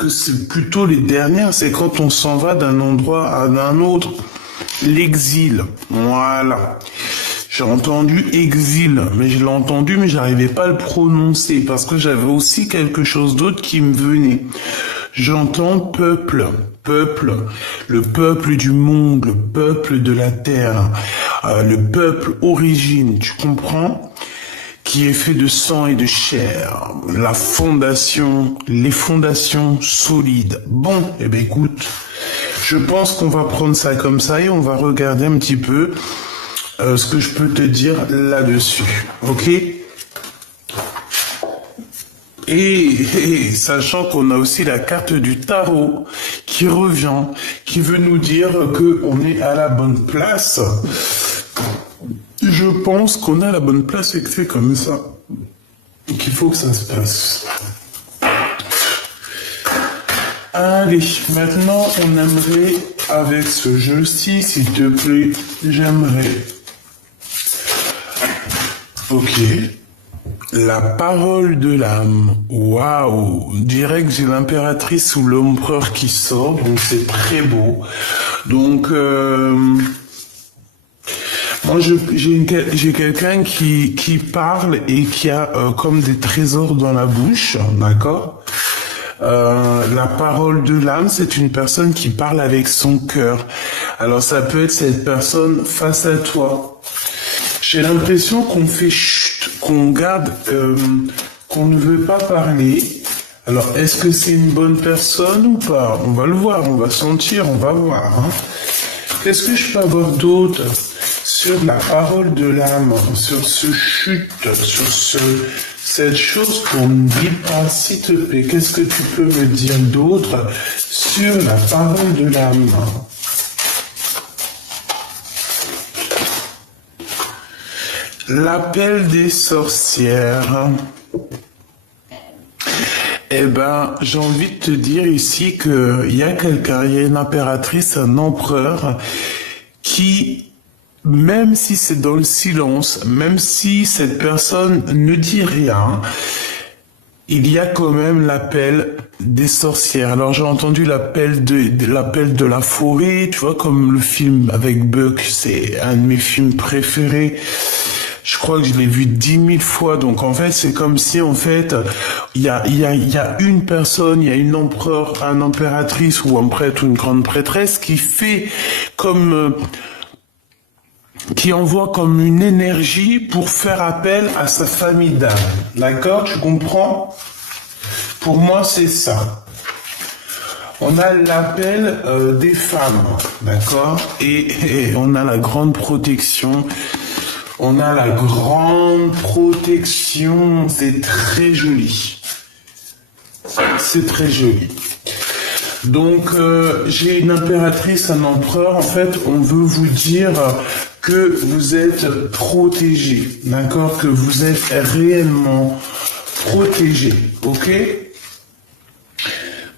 que c'est plutôt les dernières, c'est quand on s'en va d'un endroit à un autre. L'exil, voilà. J'ai entendu exil, mais je l'ai entendu, mais j'arrivais pas à le prononcer, parce que j'avais aussi quelque chose d'autre qui me venait. J'entends peuple, peuple, le peuple du monde, le peuple de la terre, le peuple origine, tu comprends? Qui est fait de sang et de chair, la fondation, les fondations solides. Bon, eh ben écoute, je pense qu'on va prendre ça comme ça et on va regarder un petit peu ce que je peux te dire là-dessus, ok? Et sachant qu'on a aussi la carte du tarot qui revient, qui veut nous dire que on est à la bonne place. Je pense qu'on a la bonne place et que c'est comme ça qu'il faut que ça se passe. Allez, maintenant on aimerait, avec ce jeu-ci, s'il te plaît, j'aimerais. Ok. La parole de l'âme. Waouh. Direct, j'ai l'impératrice ou l'empereur qui sort, donc c'est très beau. Donc, moi, j'ai quelqu'un qui parle et qui a comme des trésors dans la bouche, d'accord? La parole de l'âme, c'est une personne qui parle avec son cœur. Alors, ça peut être cette personne face à toi. J'ai l'impression qu'on fait chut, qu'on garde, qu'on ne veut pas parler. Alors, est-ce que c'est une bonne personne ou pas? On va le voir, on va sentir, on va voir. Hein. Qu'est-ce que je peux avoir d'autre sur la parole de l'âme, sur ce chute, sur cette chose qu'on ne dit pas, s'il te plaît? Qu'est-ce que tu peux me dire d'autre sur la parole de l'âme? L'appel des sorcières. Eh ben, j'ai envie de te dire ici que il y a quelqu'un, il y a une impératrice, un empereur, qui, même si c'est dans le silence, même si cette personne ne dit rien, il y a quand même l'appel des sorcières. Alors j'ai entendu l'appel de la forêt, tu vois, comme le film avec Buck, c'est un de mes films préférés. Je crois que je l'ai vu 10 000 fois. Donc en fait, c'est comme si en fait, il y a une personne, il y a une empereur, un impératrice ou un prêtre ou une grande prêtresse qui fait comme, qui envoie comme une énergie pour faire appel à sa famille d'âme. D'accord? Tu comprends? Pour moi, c'est ça. On a l'appel des femmes, d'accord? Et on a la grande protection. On a la grande protection, c'est très joli. C'est très joli. Donc, j'ai une impératrice, un empereur. En fait, on veut vous dire que vous êtes protégés, d'accord? Que vous êtes réellement protégés, ok?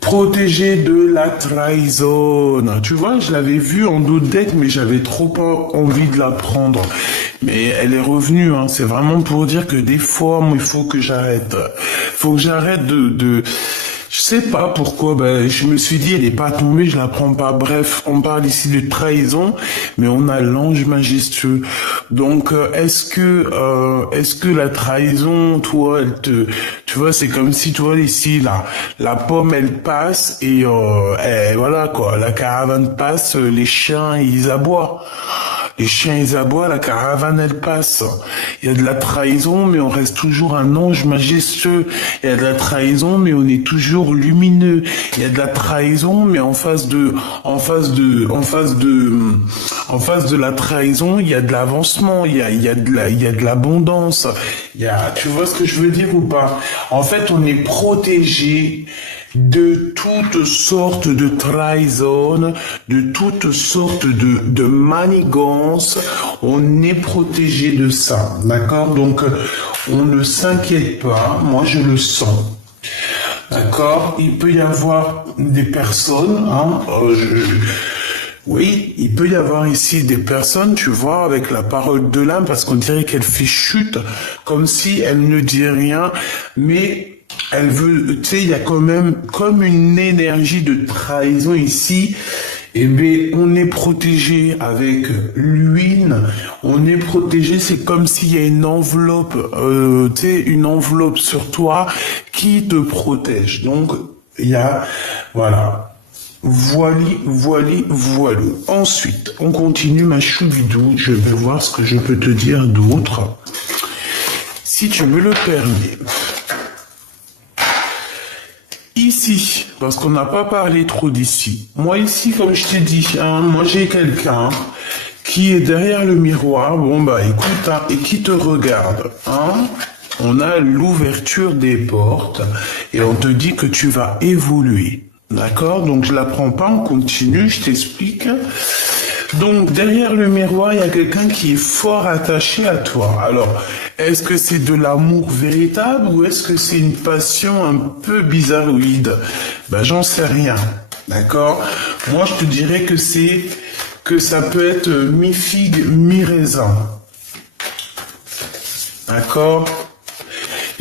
Protégé de la trahison. Tu vois, je l'avais vu en dos de deck, mais j'avais trop pas envie de la prendre. Mais elle est revenue, hein. C'est vraiment pour dire que des fois, moi, il faut que j'arrête. Faut que j'arrête de... Je sais pas pourquoi, ben, je me suis dit, elle est pas tombée, je la prends pas. Bref, on parle ici de trahison, mais on a l'ange majestueux. Donc, est-ce que la trahison, toi, tu vois, c'est comme si, toi, ici, la pomme, elle passe et voilà, quoi, la caravane passe, les chiens, ils aboient. Les chiens, ils aboient, la caravane, elle passe. Il y a de la trahison, mais on reste toujours un ange majestueux. Il y a de la trahison, mais on est toujours lumineux. Il y a de la trahison, mais en face de la trahison, il y a de l'avancement, il y a de l'abondance. Tu vois ce que je veux dire ou pas? En fait, on est protégé de toutes sortes de trahison, de toutes sortes de manigances. On est protégé de ça, d'accord? Donc, on ne s'inquiète pas. Moi, je le sens. D'accord? Il peut y avoir des personnes, hein, oui, il peut y avoir ici des personnes, tu vois, avec la parole de l'âme, parce qu'on dirait qu'elle fait chute, comme si elle ne dit rien, mais Elle veut, tu sais, il y a quand même comme une énergie de trahison ici. Eh bien, on est protégé avec l'huile, on est protégé, c'est comme s'il y a une enveloppe, tu sais, une enveloppe sur toi qui te protège. Donc, il y a, voilà, voilou. Ensuite, on continue ma choubidou, je vais voir ce que je peux te dire d'autre, si tu me le permets. Ici, parce qu'on n'a pas parlé trop d'ici. Moi ici, comme je t'ai dit, hein, moi j'ai quelqu'un qui est derrière le miroir, bon bah écoute, hein, et qui te regarde. Hein. On a l'ouverture des portes et on te dit que tu vas évoluer. D'accord? Donc je la prends pas, on continue, je t'explique. Donc derrière le miroir, il y a quelqu'un qui est fort attaché à toi. Alors, est-ce que c'est de l'amour véritable ou est-ce que c'est une passion un peu bizarroïde? Ben j'en sais rien. D'accord? Moi je te dirais que ça peut être mi-figue, mi-raisin. D'accord?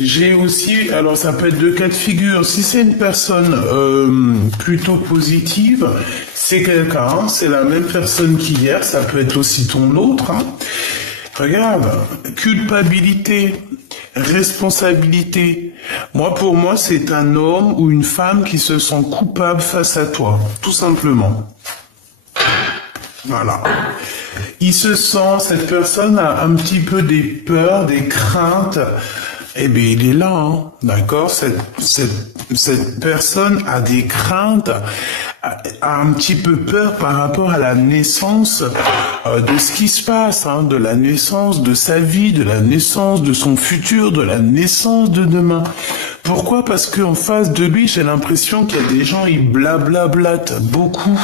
J'ai aussi, alors ça peut être deux cas de figure. Si c'est une personne plutôt positive, c'est quelqu'un, c'est la même personne qu'hier, ça peut être aussi ton autre. Hein. Regarde, culpabilité, responsabilité. Moi, pour moi, c'est un homme ou une femme qui se sent coupable face à toi, tout simplement. Voilà. Il se sent, cette personne a un petit peu des peurs, des craintes. Eh bien, il est là, hein, d'accord? Cette personne a des craintes, a un petit peu peur par rapport à la naissance de ce qui se passe, hein, de la naissance de sa vie, de la naissance de son futur, de la naissance de demain. Pourquoi? Parce qu'en face de lui, j'ai l'impression qu'il y a des gens, ils blablablatent beaucoup.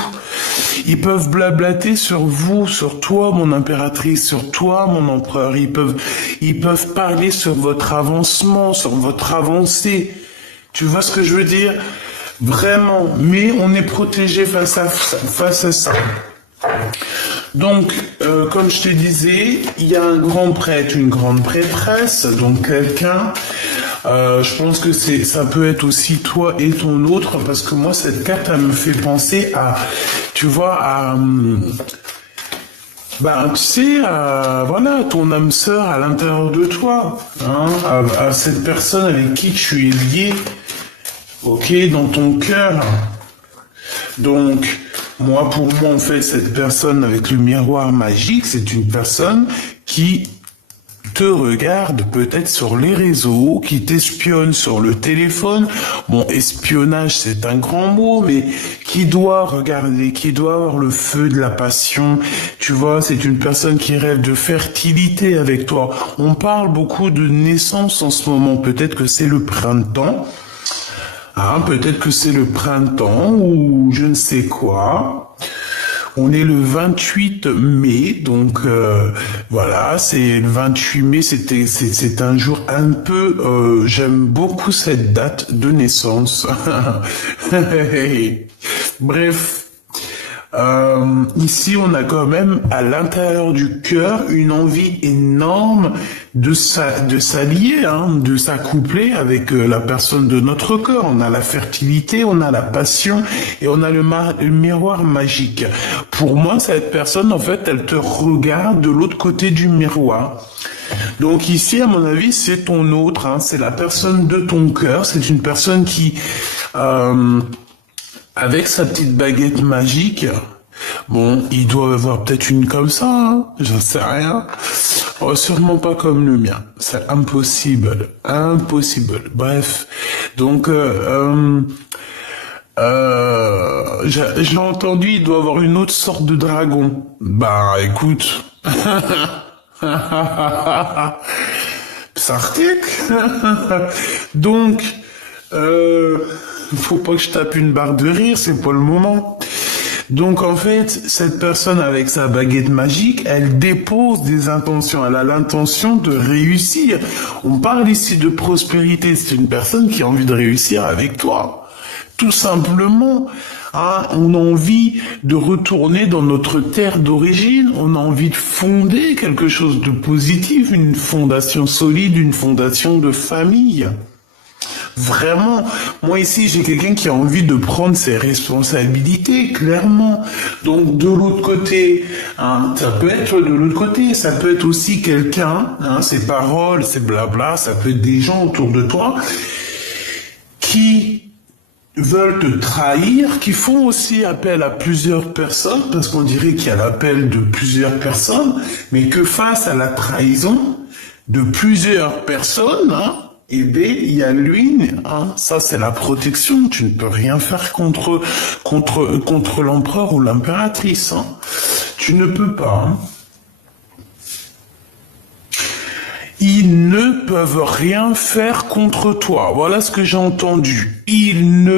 Ils peuvent blablater sur vous, sur toi, mon impératrice, sur toi, mon empereur. Ils peuvent parler sur votre avancement, sur votre avancée. Tu vois ce que je veux dire? Vraiment. Mais on est protégé face à ça. Donc, comme je te disais, il y a un grand prêtre, une grande prêtresse, donc quelqu'un. Je pense que ça peut être aussi toi et ton autre, parce que moi cette carte elle me fait penser à, tu vois, à, tu sais, voilà, ton âme sœur à l'intérieur de toi, hein, à cette personne avec qui tu es lié, ok, dans ton cœur. Donc, pour moi, en fait, cette personne avec le miroir magique, c'est une personne qui te regarde peut-être sur les réseaux, qui t'espionne sur le téléphone. Bon, espionnage, c'est un grand mot, mais qui doit regarder, qui doit avoir le feu de la passion. Tu vois, c'est une personne qui rêve de fertilité avec toi. On parle beaucoup de naissance en ce moment. Peut-être que c'est le printemps. Hein, peut-être que c'est le printemps ou je ne sais quoi. On est le 28 mai, donc voilà, c'est le 28 mai, c'est un jour un peu, j'aime beaucoup cette date de naissance. Bref, ici on a quand même à l'intérieur du cœur une envie énorme de s'allier, hein, de s'accoupler avec la personne de notre corps. On a la fertilité, on a la passion et on a le miroir magique. Pour moi, cette personne, en fait, elle te regarde de l'autre côté du miroir. Donc ici, à mon avis, c'est ton autre, hein, c'est la personne de ton cœur. C'est une personne qui, avec sa petite baguette magique, bon, il doit avoir peut-être une comme ça, hein, j'en sais rien. Oh, sûrement pas comme le mien. C'est impossible. Impossible. Bref. Donc, j'ai entendu, il doit avoir une autre sorte de dragon. Bah, écoute. Sartek. Donc, faut pas que je tape une barre de rire, c'est pas le moment. Donc en fait, cette personne avec sa baguette magique, elle dépose des intentions, elle a l'intention de réussir. On parle ici de prospérité, c'est une personne qui a envie de réussir avec toi. Tout simplement, hein, on a envie de retourner dans notre terre d'origine, on a envie de fonder quelque chose de positif, une fondation solide, une fondation de famille. Vraiment, moi ici, j'ai quelqu'un qui a envie de prendre ses responsabilités, clairement. Donc, de l'autre côté, hein, ça peut être de l'autre côté, ça peut être aussi quelqu'un, hein, ses paroles, ses blabla, ça peut être des gens autour de toi qui veulent te trahir, qui font aussi appel à plusieurs personnes, parce qu'on dirait qu'il y a l'appel de plusieurs personnes, mais que face à la trahison de plusieurs personnes, hein, eh bien, il y a lui, hein, ça c'est la protection, tu ne peux rien faire contre l'empereur ou l'impératrice, hein. Tu ne peux pas, hein. Ils ne peuvent rien faire contre toi. Voilà ce que j'ai entendu. Il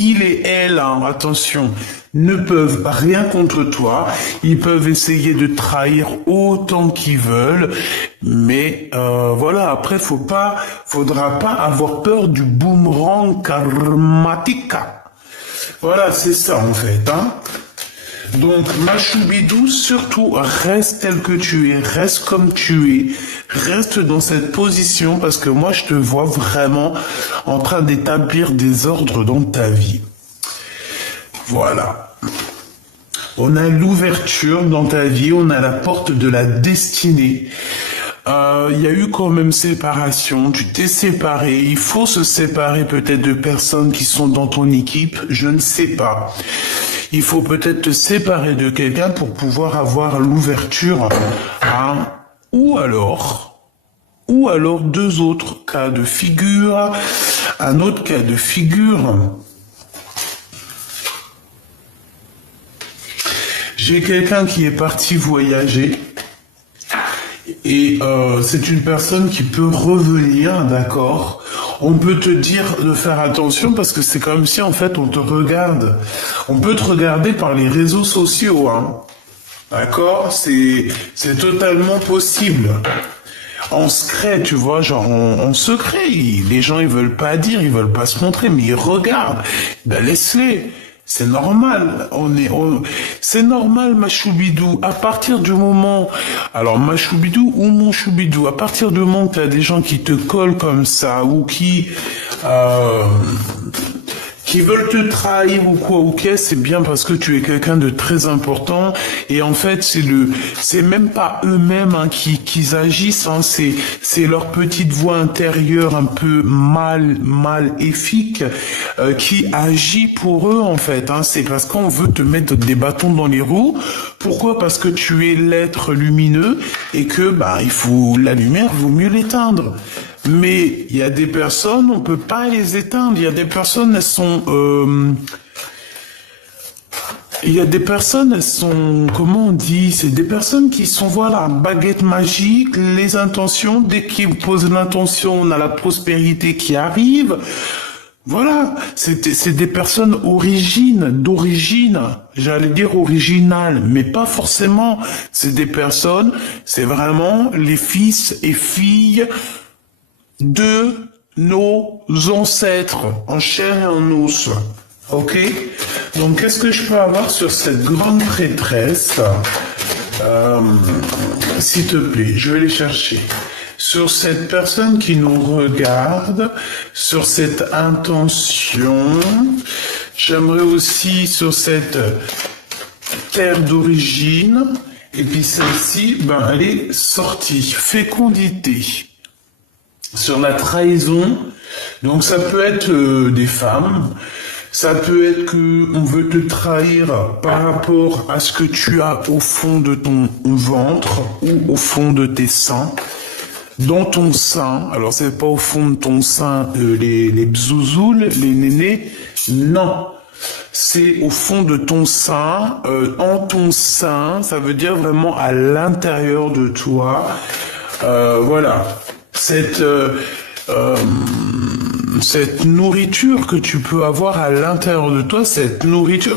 et elle, hein, attention, ne peuvent rien contre toi. Ils peuvent essayer de trahir autant qu'ils veulent. Mais voilà, après, faudra pas avoir peur du boomerang karmatique. Voilà, c'est ça en fait, hein. Donc, ma choubidou, surtout, reste tel que tu es, reste comme tu es, reste dans cette position parce que moi, je te vois vraiment en train d'établir des ordres dans ta vie. Voilà. On a l'ouverture dans ta vie, on a la porte de la destinée. Il y a eu quand même séparation, tu t'es séparé, il faut se séparer peut-être de personnes qui sont dans ton équipe, je ne sais pas. Il faut peut-être te séparer de quelqu'un pour pouvoir avoir l'ouverture, hein, ou alors deux autres cas de figure, un autre cas de figure. J'ai quelqu'un qui est parti voyager. Et c'est une personne qui peut revenir, d'accord. On peut te dire de faire attention parce que c'est comme si en fait on te regarde. On peut te regarder par les réseaux sociaux, hein. D'accord, c'est totalement possible. En secret, tu vois, genre en secret. Les gens ils veulent pas dire, ils veulent pas se montrer, mais ils regardent. Ben laisse-les. C'est normal, c'est normal, ma choubidou. À partir du moment, alors ma choubidou ou mon choubidou, à partir du moment que t'as des gens qui te collent comme ça ou qui veulent te trahir ou quoi, ok, c'est bien parce que tu es quelqu'un de très important et en fait c'est même pas eux-mêmes hein, qui agissent, hein, c'est leur petite voix intérieure un peu maléfique qui agit pour eux en fait, hein, c'est parce qu'on veut te mettre des bâtons dans les roues. Pourquoi? Parce que tu es l'être lumineux et que il faut la lumière, vaut mieux l'éteindre. Mais il y a des personnes, on peut pas les éteindre. Il y a des personnes, elles sont, comment on dit, c'est des personnes qui sont, voilà, baguette magique, les intentions. Dès qu'ils posent l'intention, on a la prospérité qui arrive. Voilà, c'est des personnes d'origine, j'allais dire originales, mais pas forcément. C'est des personnes, c'est vraiment les fils et filles de nos ancêtres, en chair et en os. Ok? Donc, qu'est-ce que je peux avoir sur cette grande prêtresse? S'il te plaît, je vais les chercher. Sur cette personne qui nous regarde, sur cette intention, j'aimerais aussi sur cette terre d'origine, et puis celle-ci, elle est sortie, fécondité. Sur la trahison, donc ça peut être des femmes, ça peut être que on veut te trahir par rapport à ce que tu as au fond de ton ventre ou au fond de tes seins. Dans ton sein, alors c'est pas au fond de ton sein les bzouzoules, les nénés, non. C'est au fond de ton sein, en ton sein, ça veut dire vraiment à l'intérieur de toi. Voilà. Cette nourriture que tu peux avoir à l'intérieur de toi, cette nourriture,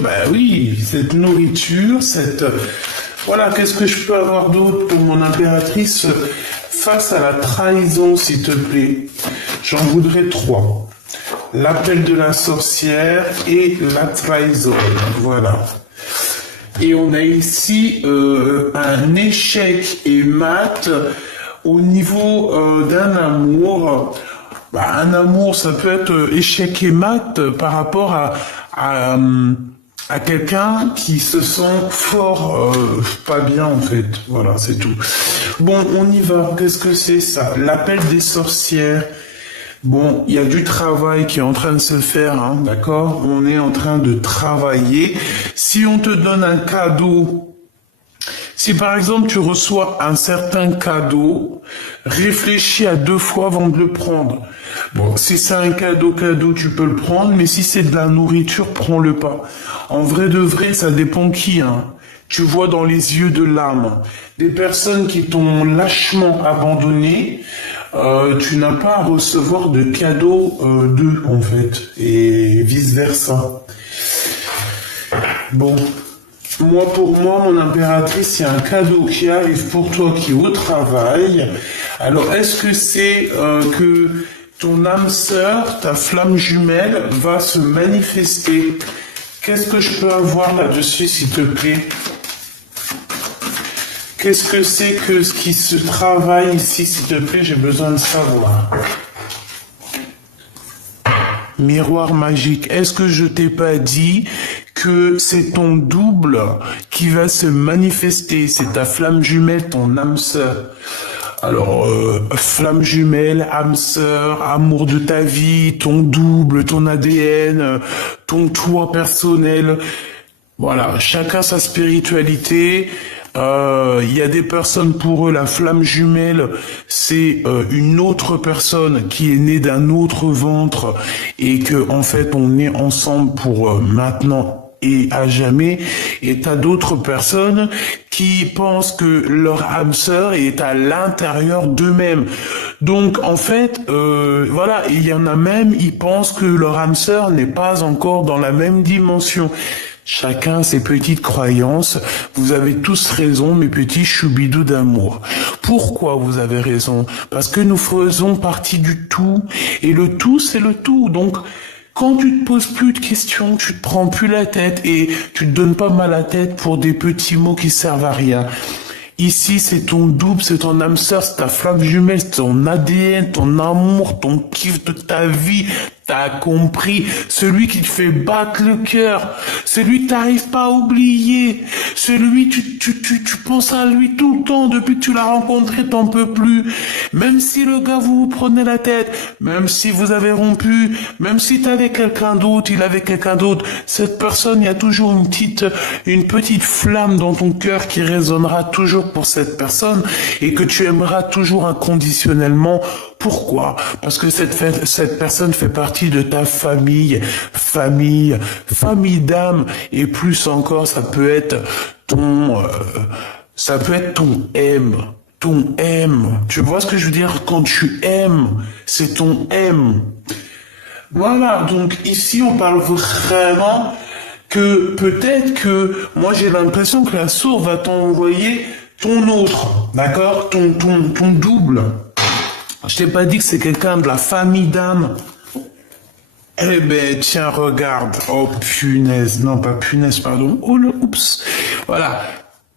cette nourriture, voilà, qu'est-ce que je peux avoir d'autre pour mon impératrice face à la trahison, s'il te plaît? J'en voudrais 3. L'appel de la sorcière et la trahison, voilà. Et on a ici un échec et mat au niveau d'un amour Bah, un amour, ça peut être échec et mat par rapport à, à quelqu'un qui se sent fort, pas bien en fait. Voilà, c'est tout. Bon, on y va. Qu'est-ce que c'est ça? L'appel des sorcières. Bon, il y a du travail qui est en train de se faire, hein, d'accord? On est en train de travailler. Si on te donne un cadeau, si par exemple tu reçois un certain cadeau, réfléchis à 2 fois avant de le prendre. Bon, si c'est un cadeau, tu peux le prendre, mais si c'est de la nourriture, prends-le pas. En vrai de vrai, ça dépend qui, hein. Tu vois dans les yeux de l'âme. Des personnes qui t'ont lâchement abandonné, tu n'as pas à recevoir de cadeaux d'eux, en fait, et vice-versa. Bon, pour moi, mon impératrice, il y a un cadeau qui arrive pour toi qui est au travail. Alors, est-ce que c'est que ton âme sœur, ta flamme jumelle, va se manifester? Qu'est-ce que je peux avoir là-dessus, s'il te plaît? Qu'est-ce que c'est que ce qui se travaille ici, s'il te plaît? J'ai besoin de savoir. Miroir magique, est-ce que je t'ai pas dit que c'est ton double qui va se manifester? C'est ta flamme jumelle, ton âme sœur. Alors, flamme jumelle, âme sœur, amour de ta vie, ton double, ton ADN, ton toi personnel. Voilà, chacun sa spiritualité. Il y a des personnes, pour eux, la flamme jumelle, c'est une autre personne qui est née d'un autre ventre et que en fait on est ensemble pour maintenant et à jamais. Et t'as d'autres personnes qui pensent que leur âme sœur est à l'intérieur d'eux-mêmes. Donc en fait, voilà, il y en a même, ils pensent que leur âme sœur n'est pas encore dans la même dimension. Chacun ses petites croyances. Vous avez tous raison, mes petits choubidous d'amour. Pourquoi vous avez raison? Parce que nous faisons partie du tout. Et le tout, c'est le tout. Donc, quand tu te poses plus de questions, tu te prends plus la tête et tu te donnes pas mal la tête pour des petits mots qui servent à rien. Ici, c'est ton double, c'est ton âme sœur, c'est ta flamme jumelle, c'est ton ADN, ton amour, ton kiff de ta vie. T'as compris, celui qui te fait battre le cœur, celui que t'arrives pas à oublier, celui tu penses à lui tout le temps depuis que tu l'as rencontré, t'en peux plus. Même si le gars vous prenez la tête, même si vous avez rompu, même si t'avais quelqu'un d'autre, il avait quelqu'un d'autre, cette personne, il y a toujours une petite flamme dans ton cœur qui résonnera toujours pour cette personne et que tu aimeras toujours inconditionnellement. Pourquoi? Parce que cette personne fait partie de ta famille d'âme, et plus encore, ça peut être ton M. Tu vois ce que je veux dire? Quand tu aimes, c'est ton M. Voilà, donc ici on parle vraiment que peut-être que, moi j'ai l'impression que la source va t'envoyer ton autre, d'accord? Ton double. Je t'ai pas dit que c'est quelqu'un de la famille d'âme. Eh ben, tiens, regarde. Oh, punaise. Non, pas punaise, pardon. Oh, là, oups. Voilà.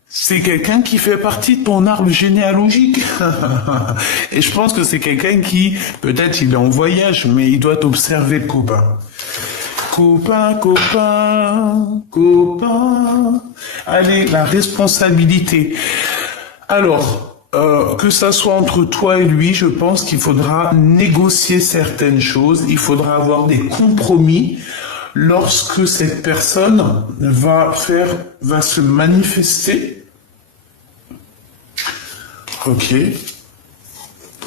C'est quelqu'un qui fait partie de ton arbre généalogique. Et je pense que c'est quelqu'un qui, peut-être il est en voyage, mais il doit t'observer, le copain. Copain. Allez, la responsabilité. Alors, que ça soit entre toi et lui, je pense qu'il faudra négocier certaines choses, il faudra avoir des compromis lorsque cette personne va se manifester. Ok.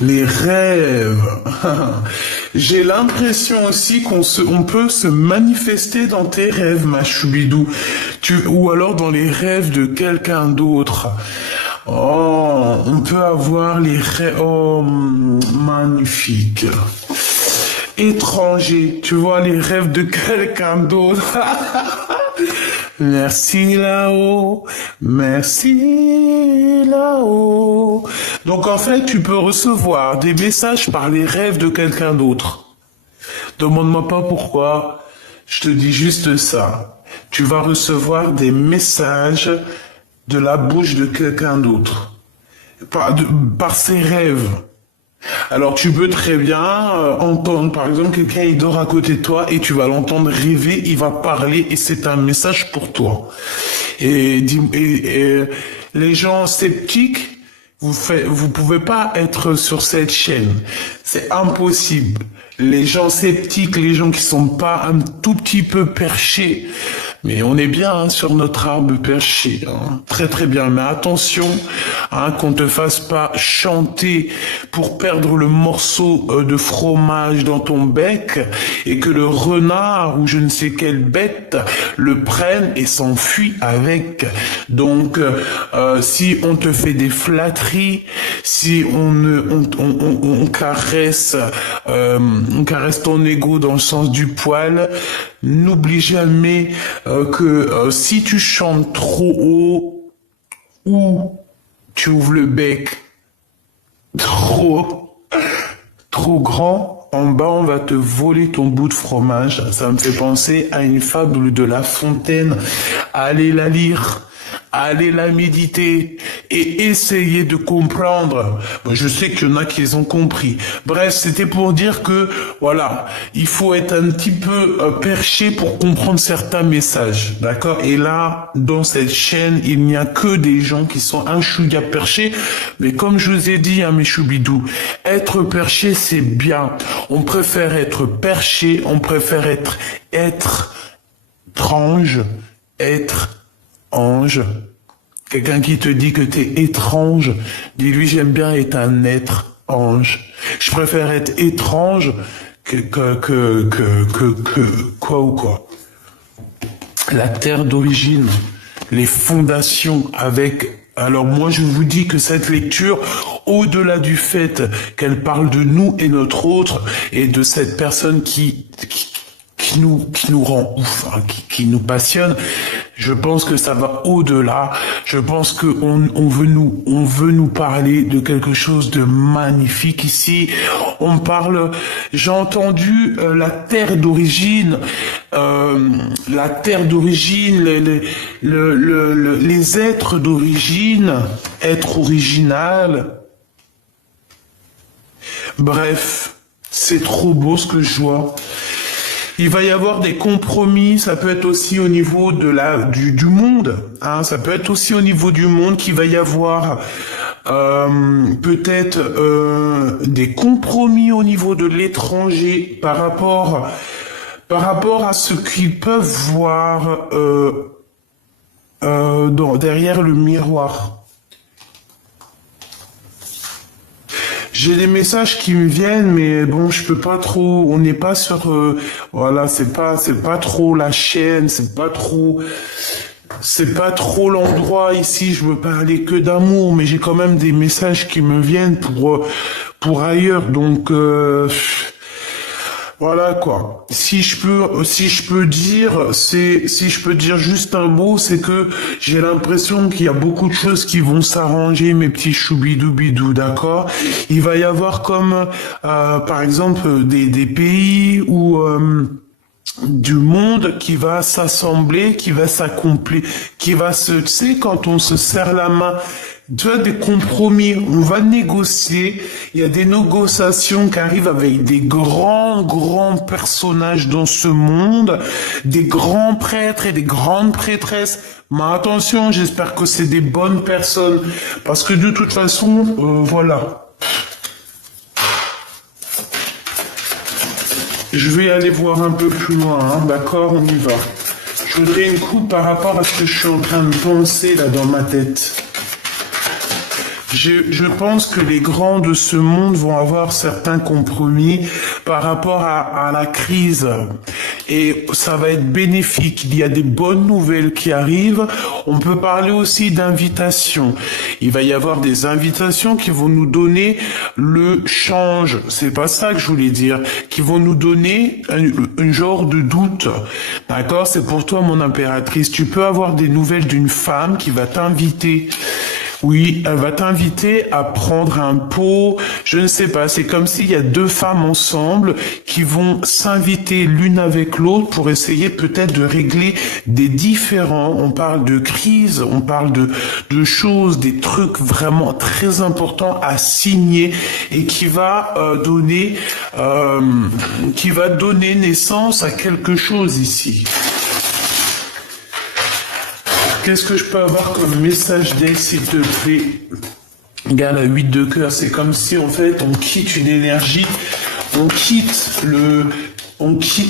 Les rêves. J'ai l'impression aussi on peut se manifester dans tes rêves, ma choubidou. Ou alors dans les rêves de quelqu'un d'autre. Oh, on peut avoir les rêves. Oh, magnifique. Étranger, tu vois les rêves de quelqu'un d'autre. Merci là-haut, merci là-haut. Donc en fait, tu peux recevoir des messages par les rêves de quelqu'un d'autre. Demande-moi pas pourquoi, je te dis juste ça. Tu vas recevoir des messages de la bouche de quelqu'un d'autre. Par ses rêves. Alors tu peux très bien entendre, par exemple, quelqu'un il dort à côté de toi et tu vas l'entendre rêver, il va parler et c'est un message pour toi. Et les gens sceptiques, vous pouvez pas être sur cette chaîne. C'est impossible. Les gens sceptiques, les gens qui sont pas un tout petit peu perchés, mais on est bien hein, sur notre arbre perché, hein. Très très bien. Mais attention, hein, qu'on te fasse pas chanter pour perdre le morceau de fromage dans ton bec et que le renard ou je ne sais quelle bête le prenne et s'enfuit avec. Donc, si on te fait des flatteries, si on caresse ton ego dans le sens du poil, n'oublie jamais que si tu chantes trop haut ou tu ouvres le bec trop grand, en bas on va te voler ton bout de fromage. Ça me fait penser à une fable de La Fontaine. Allez la lire. Allez la méditer et essayez de comprendre. Bon, je sais qu'il y en a qui les ont compris. Bref, c'était pour dire que, voilà, il faut être un petit peu perché pour comprendre certains messages, d'accord? Et là, dans cette chaîne, il n'y a que des gens qui sont un chouïa perchés. Mais comme je vous ai dit, hein, mes choubidous, être perché, c'est bien. On préfère être perché, on préfère être étrange, être ange. Quelqu'un qui te dit que t'es étrange, dis-lui j'aime bien être un être ange. Je préfère être étrange que quoi ou quoi. La terre d'origine, les fondations avec. Alors moi je vous dis que cette lecture, au-delà du fait qu'elle parle de nous et notre autre et de cette personne qui nous rend ouf, hein, qui nous passionne. Je pense que ça va au-delà. Je pense que on veut nous parler de quelque chose de magnifique ici. On parle, j'ai entendu la terre d'origine, les êtres d'origine, être original. Bref, c'est trop beau ce que je vois. Il va y avoir des compromis, ça peut être aussi au niveau de du monde, hein, ça peut être aussi au niveau du monde qu'il va y avoir peut-être des compromis au niveau de l'étranger par rapport à ce qu'ils peuvent voir derrière le miroir. J'ai des messages qui me viennent, mais bon, je peux pas trop. On n'est pas sur, voilà, c'est pas trop la chaîne, c'est pas trop l'endroit ici. Je veux parler que d'amour, mais j'ai quand même des messages qui me viennent pour ailleurs. Donc voilà quoi. Si je peux dire juste un mot, c'est que j'ai l'impression qu'il y a beaucoup de choses qui vont s'arranger, mes petits choubidoubidou, d'accord? Il va y avoir comme par exemple des pays où du monde qui va s'assembler, qui va s'accomplir, qui va tu sais, quand on se serre la main, tu as des compromis, on va négocier, il y a des négociations qui arrivent avec des grands personnages dans ce monde, des grands prêtres et des grandes prêtresses. Mais attention, j'espère que c'est des bonnes personnes, parce que de toute façon, voilà. Je vais aller voir un peu plus loin, hein, d'accord, on y va. Je voudrais une coupe par rapport à ce que je suis en train de penser là dans ma tête. Je pense que les grands de ce monde vont avoir certains compromis par rapport à la crise. Et ça va être bénéfique. Il y a des bonnes nouvelles qui arrivent. On peut parler aussi d'invitations. Il va y avoir des invitations qui vont nous donner le change. C'est pas ça que je voulais dire. Qui vont nous donner un genre de doute. D'accord? C'est pour toi, mon impératrice. Tu peux avoir des nouvelles d'une femme qui va t'inviter. Oui, elle va t'inviter à prendre un pot, je ne sais pas, c'est comme s'il y a deux femmes ensemble qui vont s'inviter l'une avec l'autre pour essayer peut-être de régler des différends. On parle de crise, on parle de choses, des trucs vraiment très importants à signer et qui va donner naissance à quelque chose ici. Qu'est-ce que je peux avoir comme message d'elle, s'il te plaît? Regarde la 8 de cœur, c'est comme si en fait on quitte une énergie, on quitte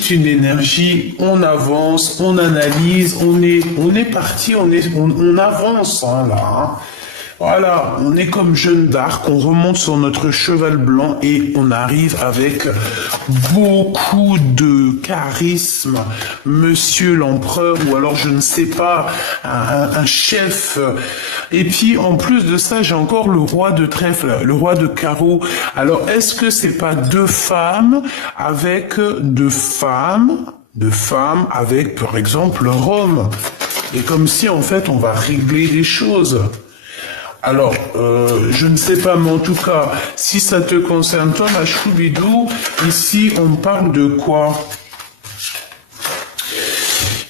une énergie, on avance, on analyse, on est parti, on avance hein, là. Hein. Voilà, on est comme Jeanne d'Arc, on remonte sur notre cheval blanc et on arrive avec beaucoup de charisme, monsieur l'empereur, ou alors je ne sais pas, un chef. Et puis en plus de ça, j'ai encore le roi de trèfle, le roi de carreau. Alors est-ce que c'est pas deux femmes avec par exemple Rome? Et comme si en fait on va régler les choses. Alors, je ne sais pas, mais en tout cas, si ça te concerne toi, ma choubidou, ici, on parle de quoi?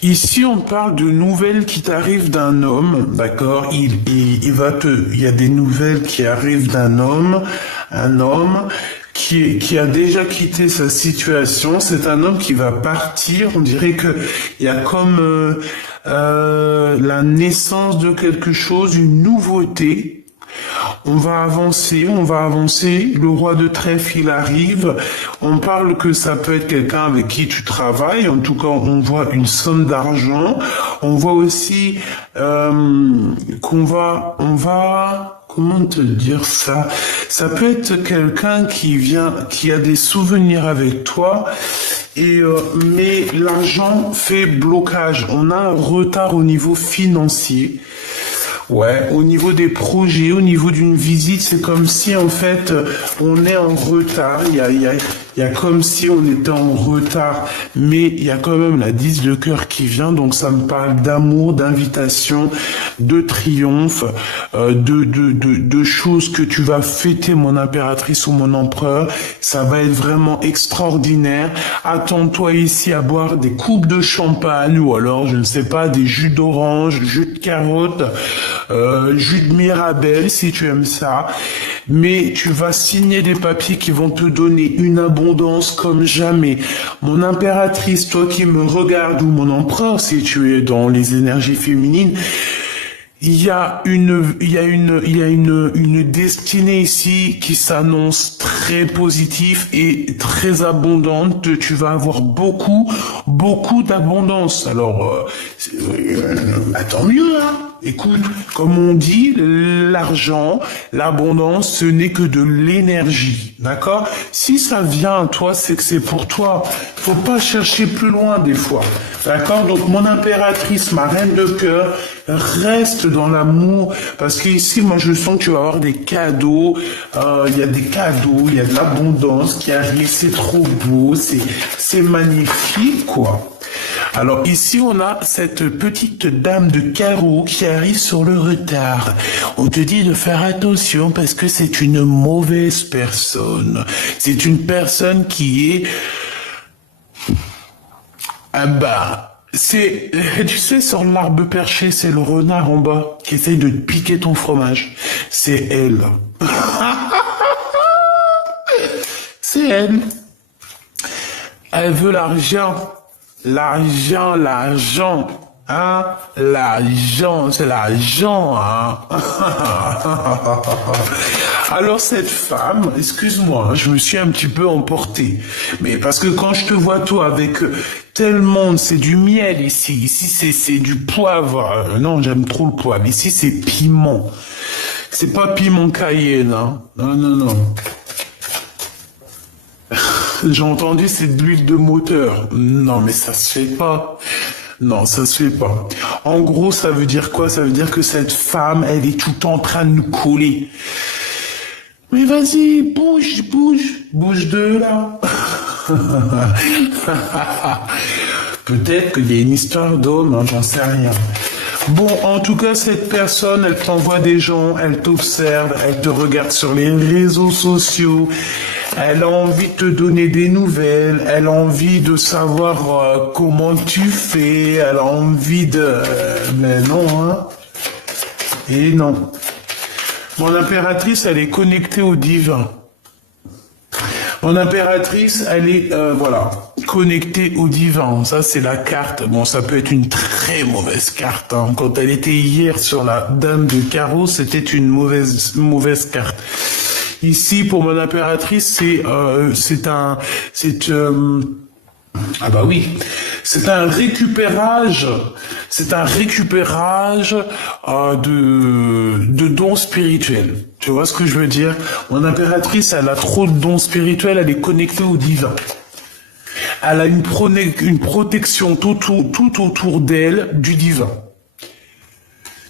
Ici, on parle de nouvelles qui t'arrivent d'un homme, d'accord? Il y a des nouvelles qui arrivent d'un homme, un homme qui a déjà quitté sa situation. C'est un homme qui va partir. On dirait que il y a comme la naissance de quelque chose, une nouveauté. On va avancer. Le roi de trèfle, il arrive. On parle que ça peut être quelqu'un avec qui tu travailles. En tout cas, on voit une somme d'argent. On voit aussi comment te dire ça? Ça peut être quelqu'un qui a des souvenirs avec toi. Mais l'argent fait blocage. On a un retard au niveau financier. Ouais, au niveau des projets, au niveau d'une visite, c'est comme si en fait on est en retard. Il y a comme si on était en retard, mais il y a quand même la 10 de cœur qui vient, donc ça me parle d'amour, d'invitation, de triomphe, de choses que tu vas fêter, mon impératrice ou mon empereur. Ça va être vraiment extraordinaire. Attends-toi ici à boire des coupes de champagne ou alors, je ne sais pas, des jus d'orange, jus de carotte, jus de mirabelle si tu aimes ça, mais tu vas signer des papiers qui vont te donner une abondance comme jamais. Mon impératrice, toi qui me regardes, ou mon empereur si tu es dans les énergies féminines, il y a une destinée ici qui s'annonce très positive et très abondante. Tu vas avoir beaucoup d'abondance. Alors, tant mieux, hein. Écoute, comme on dit, l'argent, l'abondance, ce n'est que de l'énergie, d'accord? Si ça vient à toi, c'est que c'est pour toi. Faut pas chercher plus loin des fois, d'accord? Donc mon impératrice, ma reine de cœur, reste dans l'amour, parce qu'ici, moi, je sens que tu vas avoir des cadeaux. Il y a des cadeaux, il y a de l'abondance qui arrive. C'est trop beau, c'est magnifique, quoi. Alors ici, on a cette petite dame de carreau qui arrive sur le retard. On te dit de faire attention parce que c'est une mauvaise personne. C'est une personne qui est... tu sais, sur l'arbre perché, c'est le renard en bas qui essaye de te piquer ton fromage. C'est elle. C'est elle. Elle veut l'argent. L'argent, hein, l'argent, c'est l'argent, hein. Alors cette femme, excuse-moi, je me suis un petit peu emporté, mais parce que quand je te vois toi avec tel monde, c'est du miel ici c'est du poivre, non j'aime trop le poivre, ici c'est piment, c'est pas piment cayenne, hein. Non. J'ai entendu c'est de l'huile de moteur. Non, mais ça se fait pas. Non, ça se fait pas. En gros, ça veut dire quoi? Ça veut dire que cette femme, elle est tout en train de nous coller. Mais vas-y, bouge de là. Peut-être qu'il y a une histoire d'homme, hein, j'en sais rien. Bon, en tout cas, cette personne, elle t'envoie des gens, elle t'observe, elle te regarde sur les réseaux sociaux, elle a envie de te donner des nouvelles, elle a envie de savoir comment tu fais, elle a envie de... mais non, hein. Et non. Mon impératrice, elle est connectée au divin. Mon impératrice, elle est, voilà, connectée au divin. Ça, c'est la carte. Bon, ça peut être une très mauvaise carte. Hein. Quand elle était hier sur la dame de carreau, c'était une mauvaise carte. Ici, pour mon impératrice, ah bah oui, c'est un récupérage de dons spirituels. Tu vois ce que je veux dire? Mon impératrice, elle a trop de dons spirituels, elle est connectée au divin. Elle a une protection tout autour d'elle du divin.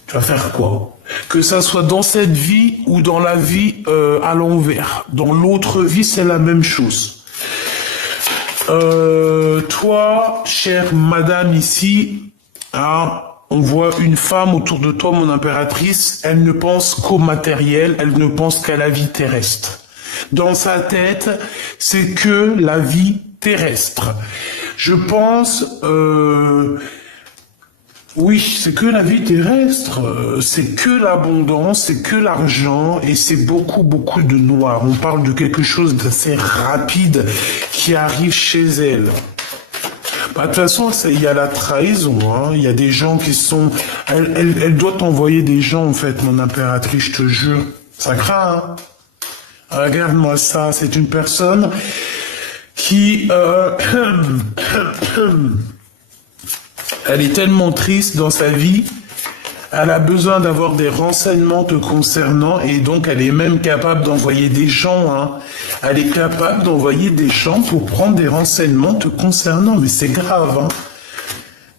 Tu vas faire quoi? Que ça soit dans cette vie ou dans la vie à l'envers. Dans l'autre vie, c'est la même chose. Toi, chère madame ici, hein, on voit une femme autour de toi, mon impératrice, elle ne pense qu'au matériel, elle ne pense qu'à la vie terrestre. Dans sa tête, c'est que la vie terrestre. Je pense... oui, c'est que la vie terrestre, c'est que l'abondance, c'est que l'argent et c'est beaucoup de noir. On parle de quelque chose d'assez rapide qui arrive chez elle. Bah, de toute façon, il y a la trahison, hein. Il y a des gens qui sont... Elle doit t'envoyer des gens, en fait, mon impératrice, je te jure. Ça craint, hein. Regarde-moi ça, c'est une personne qui... Elle est tellement triste dans sa vie, elle a besoin d'avoir des renseignements te concernant et donc elle est même capable d'envoyer des gens. Hein. Elle est capable d'envoyer des gens pour prendre des renseignements te concernant, mais c'est grave. Hein.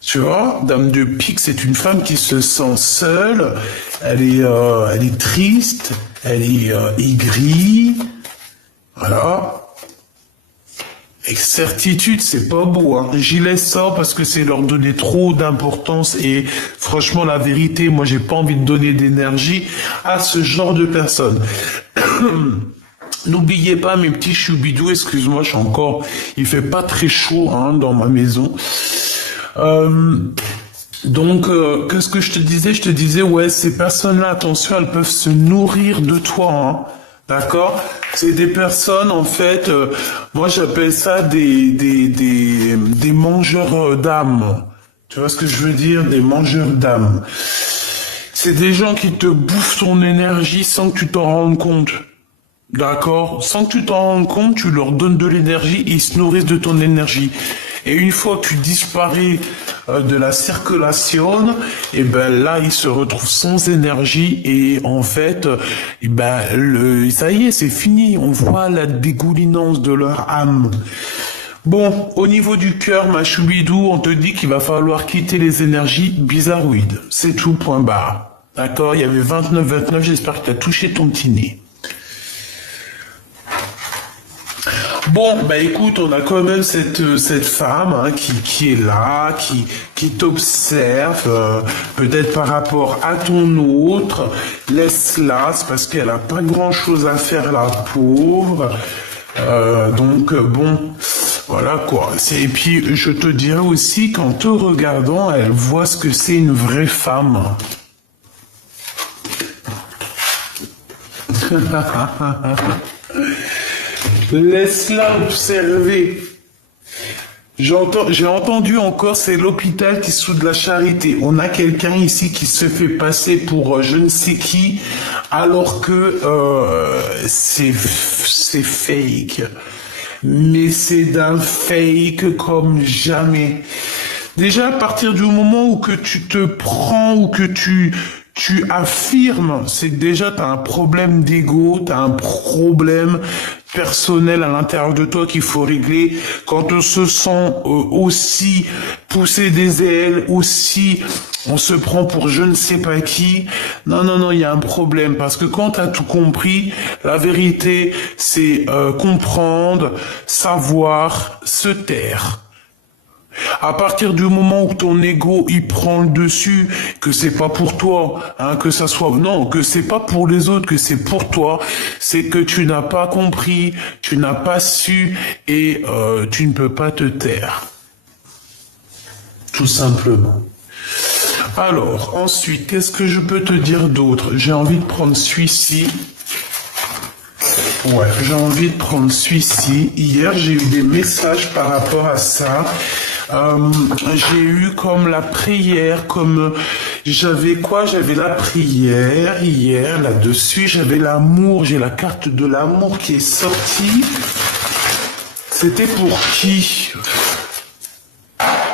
Tu vois, Dame de Pique, c'est une femme qui se sent seule, elle est triste, elle est aigrie, voilà. Avec certitude, c'est pas beau. Hein. J'y laisse ça parce que c'est leur donner trop d'importance et franchement, la vérité, moi, j'ai pas envie de donner d'énergie à ce genre de personnes. N'oubliez pas mes petits choubidous, excuse-moi, il fait pas très chaud hein, dans ma maison. Donc, qu'est-ce que je te disais? Je te disais, ouais, ces personnes-là, attention, elles peuvent se nourrir de toi, hein. D'accord? C'est des personnes, en fait, moi j'appelle ça des mangeurs d'âme. Tu vois ce que je veux dire? Des mangeurs d'âme. C'est des gens qui te bouffent ton énergie sans que tu t'en rendes compte. D'accord? Sans que tu t'en rendes compte, tu leur donnes de l'énergie et ils se nourrissent de ton énergie. Et une fois que tu disparais de la circulation, et ben là ils se retrouvent sans énergie et en fait, et ben ça y est, c'est fini. On voit la dégoulinance de leur âme. Bon, au niveau du cœur, ma choubidou, on te dit qu'il va falloir quitter les énergies bizarroïdes. C'est tout, point barre. D'accord? Il y avait 29, j'espère que tu as touché ton petit nez. Bon, bah écoute, on a quand même cette femme hein, qui est là, qui t'observe, peut-être par rapport à ton autre. Laisse-la, c'est parce qu'elle a pas grand-chose à faire, la pauvre. Donc bon, voilà quoi. Et puis je te dirais aussi qu'en te regardant, elle voit ce que c'est une vraie femme. Laisse-la observer. J'ai entendu encore, c'est l'hôpital qui soude la charité. On a quelqu'un ici qui se fait passer pour je ne sais qui, alors que c'est fake. Mais c'est d'un fake comme jamais. Déjà, à partir du moment où que tu te prends ou que tu affirmes, c'est que déjà tu as un problème d'ego, tu as un problème personnel à l'intérieur de toi qu'il faut régler. Quand on se sent aussi pousser des ailes, aussi on se prend pour je ne sais pas qui. Non, il y a un problème parce que quand tu as tout compris, la vérité c'est comprendre, savoir, se taire. À partir du moment où ton ego il prend le dessus, que c'est pas pour toi, hein, que ça soit non, que c'est pas pour les autres, que c'est pour toi, c'est que tu n'as pas compris, tu n'as pas su et tu ne peux pas te taire. Tout simplement. Alors, ensuite, qu'est-ce que je peux te dire d'autre? J'ai envie de prendre celui-ci. Ouais, j'ai envie de prendre celui-ci. Hier, j'ai eu des messages par rapport à ça. J'ai eu comme la prière, comme j'avais quoi? J'avais la prière hier là-dessus. J'avais l'amour. J'ai la carte de l'amour qui est sortie. C'était pour qui?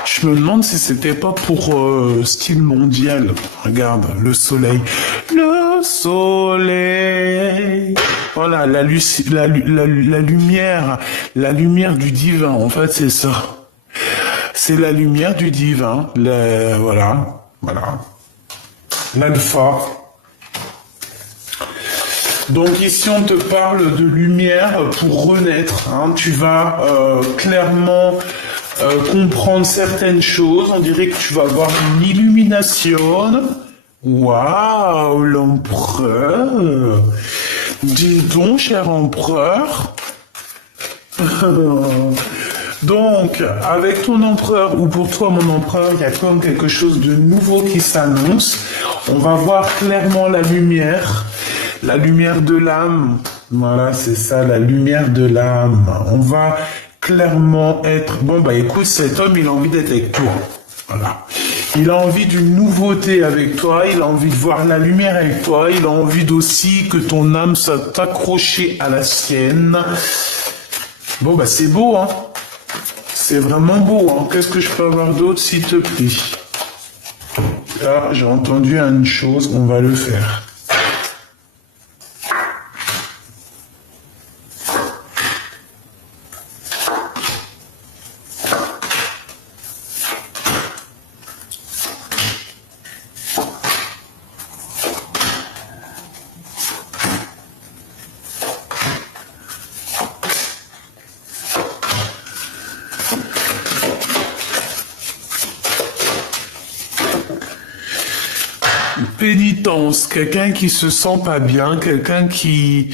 Je me demande si c'était pas pour style mondial. Regarde, le soleil. Le soleil. Voilà, la lumière. La lumière du divin, en fait, c'est ça. C'est la lumière du divin. Voilà. L'alpha. Donc ici, on te parle de lumière pour renaître. Hein. Tu vas clairement... comprendre certaines choses, on dirait que tu vas avoir une illumination. Waouh, l'empereur. Dis donc, cher empereur. Donc, avec ton empereur, ou pour toi, mon empereur, il y a comme quelque chose de nouveau qui s'annonce. On va voir clairement la lumière de l'âme. Voilà, c'est ça, la lumière de l'âme. On va clairement être... Bon, bah écoute, cet homme, il a envie d'être avec toi. Voilà. Il a envie d'une nouveauté avec toi, il a envie de voir la lumière avec toi, il a envie aussi que ton âme soit accrochée à la sienne. Bon, bah c'est beau, hein. C'est vraiment beau, hein. Qu'est-ce que je peux avoir d'autre, s'il te plaît? Là, j'ai entendu une chose, on va le faire. Pénitence, quelqu'un qui se sent pas bien, quelqu'un qui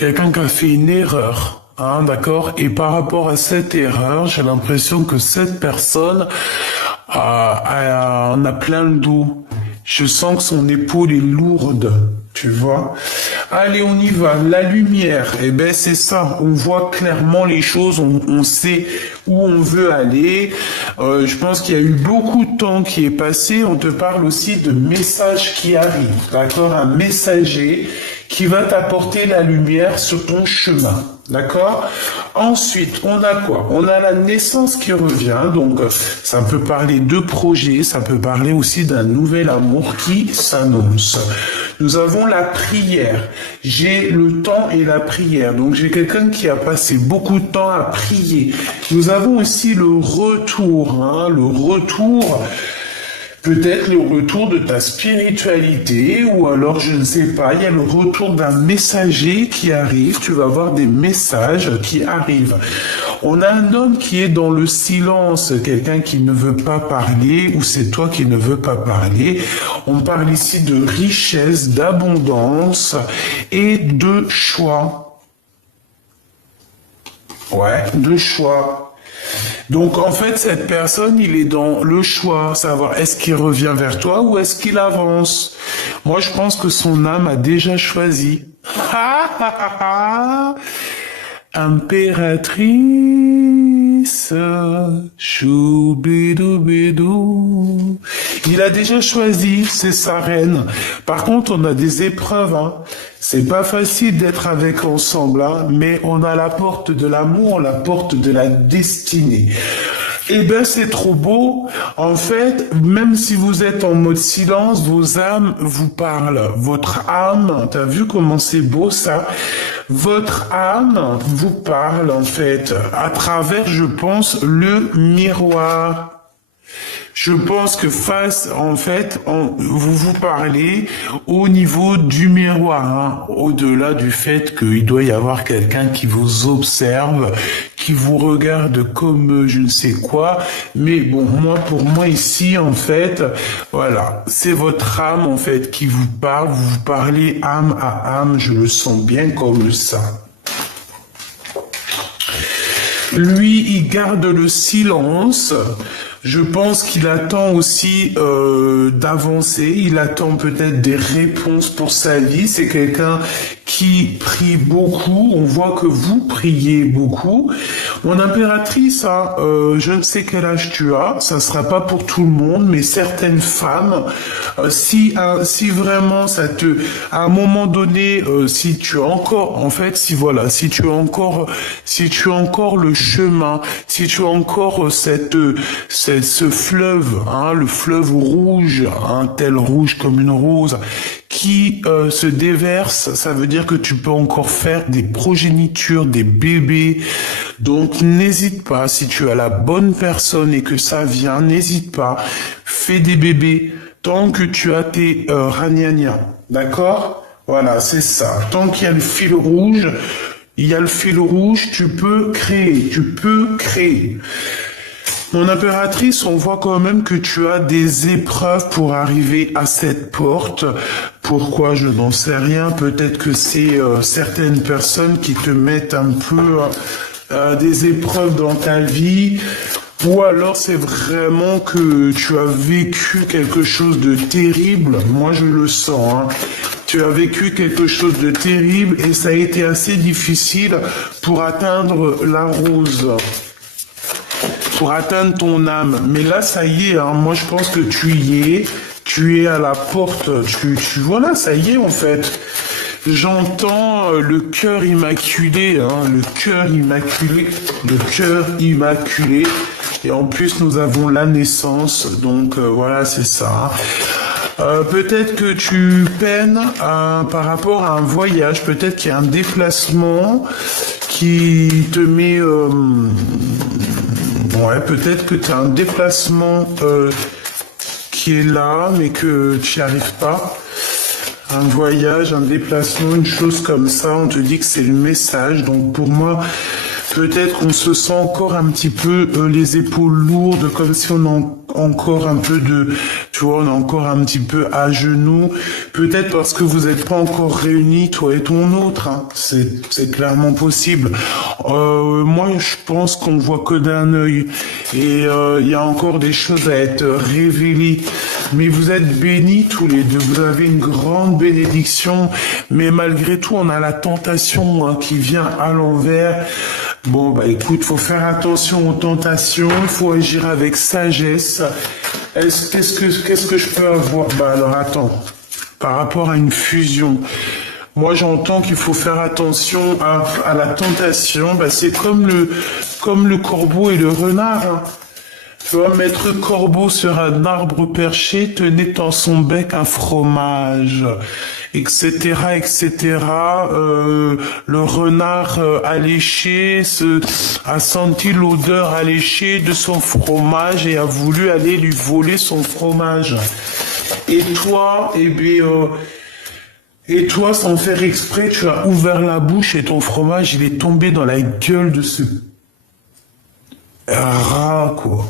a fait une erreur, hein, d'accord? Et par rapport à cette erreur, j'ai l'impression que cette personne en a plein le dos. Je sens que son épaule est lourde, tu vois. Allez, on y va. La lumière, eh ben c'est ça. On voit clairement les choses, on sait où on veut aller. Je pense qu'il y a eu beaucoup de temps qui est passé. On te parle aussi de messages qui arrivent, d'accord? Un messager qui va t'apporter la lumière sur ton chemin. D'accord? Ensuite, on a quoi? On a la naissance qui revient, donc ça peut parler de projets, ça peut parler aussi d'un nouvel amour qui s'annonce. Nous avons la prière. J'ai le temps et la prière, donc j'ai quelqu'un qui a passé beaucoup de temps à prier. Nous avons aussi le retour, hein, le retour... Peut-être le retour de ta spiritualité, ou alors, je ne sais pas, il y a le retour d'un messager qui arrive, tu vas voir des messages qui arrivent. On a un homme qui est dans le silence, quelqu'un qui ne veut pas parler, ou c'est toi qui ne veux pas parler. On parle ici de richesse, d'abondance et de choix. Ouais, de choix. Donc en fait, cette personne, il est dans le choix, savoir est-ce qu'il revient vers toi ou est-ce qu'il avance. Moi, je pense que son âme a déjà choisi. Impératrice, choubidoubidou. Il a déjà choisi, c'est sa reine. Par contre, on a des épreuves, hein. C'est pas facile d'être avec ensemble, hein, mais on a la porte de l'amour, la porte de la destinée. Eh ben, c'est trop beau. En fait, même si vous êtes en mode silence, vos âmes vous parlent. Votre âme, t'as vu comment c'est beau ça? Votre âme vous parle, en fait, à travers, je pense, le miroir. Je pense que vous vous parlez au niveau du miroir, hein, au-delà du fait qu'il doit y avoir quelqu'un qui vous observe, qui vous regarde comme je ne sais quoi. Mais bon, pour moi ici, en fait, voilà, c'est votre âme, en fait, qui vous parle. Vous vous parlez âme à âme, je le sens bien comme ça. Lui, il garde le silence. Je pense qu'il attend aussi d'avancer. Il attend peut-être des réponses pour sa vie. C'est quelqu'un qui prie beaucoup. On voit que vous priez beaucoup. Mon impératrice, hein, je ne sais quel âge tu as. Ça sera pas pour tout le monde, mais certaines femmes, si vraiment ça te, à un moment donné, si tu as encore, en fait, si tu as encore le chemin, si tu as encore ce fleuve, hein, le fleuve rouge, un tel rouge comme une rose, qui se déverse, ça veut dire que tu peux encore faire des progénitures, des bébés. Donc n'hésite pas, si tu as la bonne personne et que ça vient, n'hésite pas, fais des bébés tant que tu as tes ragnagnas, d'accord? Voilà, c'est ça. Tant qu'il y a le fil rouge, tu peux créer. Mon impératrice, on voit quand même que tu as des épreuves pour arriver à cette porte. Pourquoi, je n'en sais rien. Peut-être que c'est certaines personnes qui te mettent un peu des épreuves dans ta vie. Ou alors c'est vraiment que tu as vécu quelque chose de terrible. Moi, je le sens, hein. Tu as vécu quelque chose de terrible et ça a été assez difficile pour atteindre la rose. Pour atteindre ton âme. Mais là, ça y est, hein, moi je pense que tu es à la porte, voilà, ça y est en fait. J'entends le cœur immaculé, hein, le cœur immaculé. Et en plus, nous avons la naissance, donc voilà, c'est ça. Peut-être que tu peines par rapport à un voyage, peut-être qu'il y a un déplacement qui te met... ouais, peut-être que tu as un déplacement qui est là, mais que tu n'y arrives pas. Un voyage, un déplacement, une chose comme ça, on te dit que c'est le message. Donc pour moi, peut-être qu'on se sent encore un petit peu les épaules lourdes, comme si on a encore un peu tu vois, on est encore un petit peu à genoux. Peut-être parce que vous n'êtes pas encore réunis, toi et ton autre, hein. C'est clairement possible. Moi, je pense qu'on ne voit que d'un œil. Et il y a encore des choses à être révélées. Mais vous êtes bénis tous les deux. Vous avez une grande bénédiction. Mais malgré tout, on a la tentation, hein, qui vient à l'envers. Bon, bah écoute, faut faire attention aux tentations, il faut agir avec sagesse. Qu'est-ce que je peux avoir? Bah alors attends, par rapport à une fusion, moi j'entends qu'il faut faire attention à la tentation. Bah c'est comme le corbeau et le renard, hein. Tu vois, maître corbeau sur un arbre perché tenait dans son bec un fromage, etc., etc. Le renard alléché a senti l'odeur alléchée de son fromage et a voulu aller lui voler son fromage. Et toi, et toi, sans faire exprès, tu as ouvert la bouche et ton fromage, il est tombé dans la gueule de ce rat, quoi.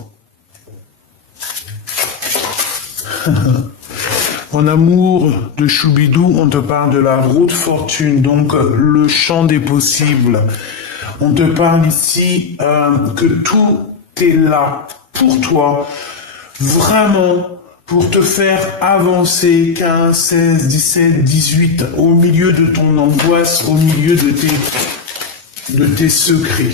En amour de Choubidou, on te parle de la route fortune, donc le champ des possibles. On te parle ici que tout est là pour toi, vraiment pour te faire avancer 15, 16, 17, 18, au milieu de ton angoisse, au milieu de tes secrets.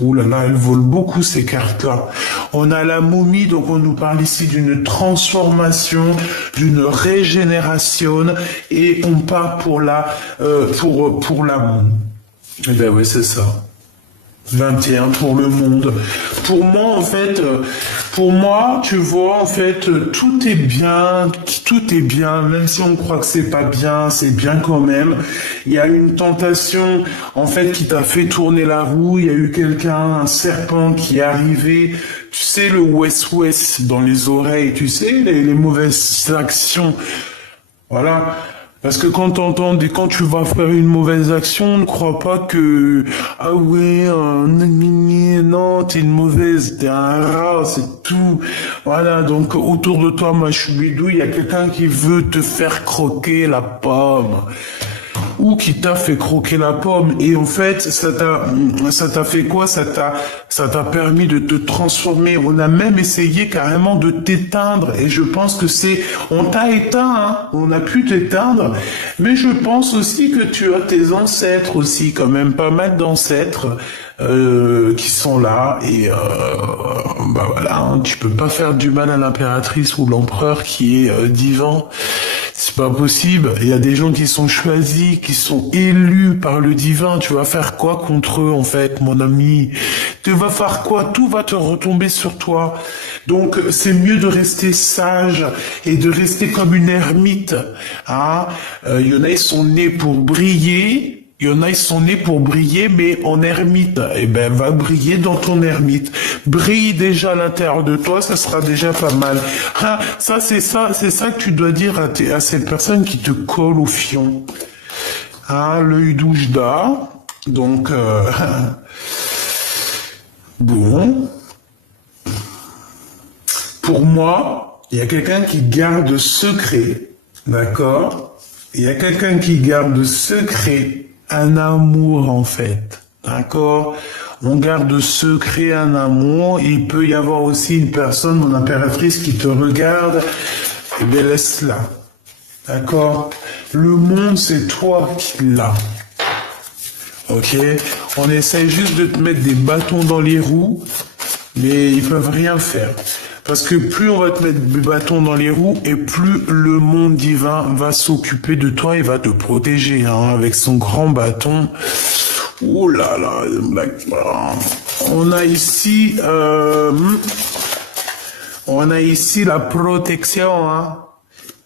Ouh là là, elles volent beaucoup ces cartes-là. On a la momie, donc on nous parle ici d'une transformation, d'une régénération, et on part pour pour l'amour. Eh ben oui, c'est ça. 21 pour le monde. Pour moi, tu vois, en fait, tout est bien, même si on croit que c'est pas bien, c'est bien quand même. Il y a une tentation, en fait, qui t'a fait tourner la roue, il y a eu un serpent qui est arrivé, tu sais, le ouest-ouest dans les oreilles, tu sais, les mauvaises actions. Voilà. Parce que quand tu vas faire une mauvaise action, ne crois pas que, ah ouais, non, t'es une mauvaise, t'es un rat, c'est tout. Voilà, donc autour de toi, ma choubidou, il y a quelqu'un qui veut te faire croquer la pomme. Ou qui t'a fait croquer la pomme. Et en fait, ça t'a fait quoi? Ça t'a permis de te transformer. On a même essayé carrément de t'éteindre. Et je pense que on t'a éteint, hein. On a pu t'éteindre. Mais je pense aussi que tu as tes ancêtres aussi, quand même, pas mal d'ancêtres, qui sont là. Et, bah voilà, hein, tu peux pas faire du mal à l'impératrice ou l'empereur qui est divin. C'est pas possible. Il y a des gens qui sont choisis, qui sont élus par le divin. Tu vas faire quoi contre eux, en fait, mon ami? Tu vas faire quoi? Tout va te retomber sur toi. Donc, c'est mieux de rester sage et de rester comme une ermite. Hein? Il y en a, ils sont nés pour briller. Il y en a, ils sont nés pour briller, mais en ermite. Eh ben, va briller dans ton ermite. Brille déjà à l'intérieur de toi, ça sera déjà pas mal. Ah, c'est ça que tu dois dire à cette personne qui te colle au fion. Ah, l'œil d'Oujda. Donc, bon. Pour moi, il y a quelqu'un qui garde secret. D'accord? Il y a quelqu'un qui garde secret un amour, en fait. D'accord? On garde secret un amour. Il peut y avoir aussi une personne, mon impératrice, qui te regarde. Eh bien, laisse-la. D'accord? Le monde, c'est toi qui l'as. Ok? On essaye juste de te mettre des bâtons dans les roues, mais ils peuvent rien faire. Parce que plus on va te mettre des bâtons dans les roues, et plus le monde divin va s'occuper de toi et va te protéger, hein, avec son grand bâton. Ouh là là, on a ici la protection, hein.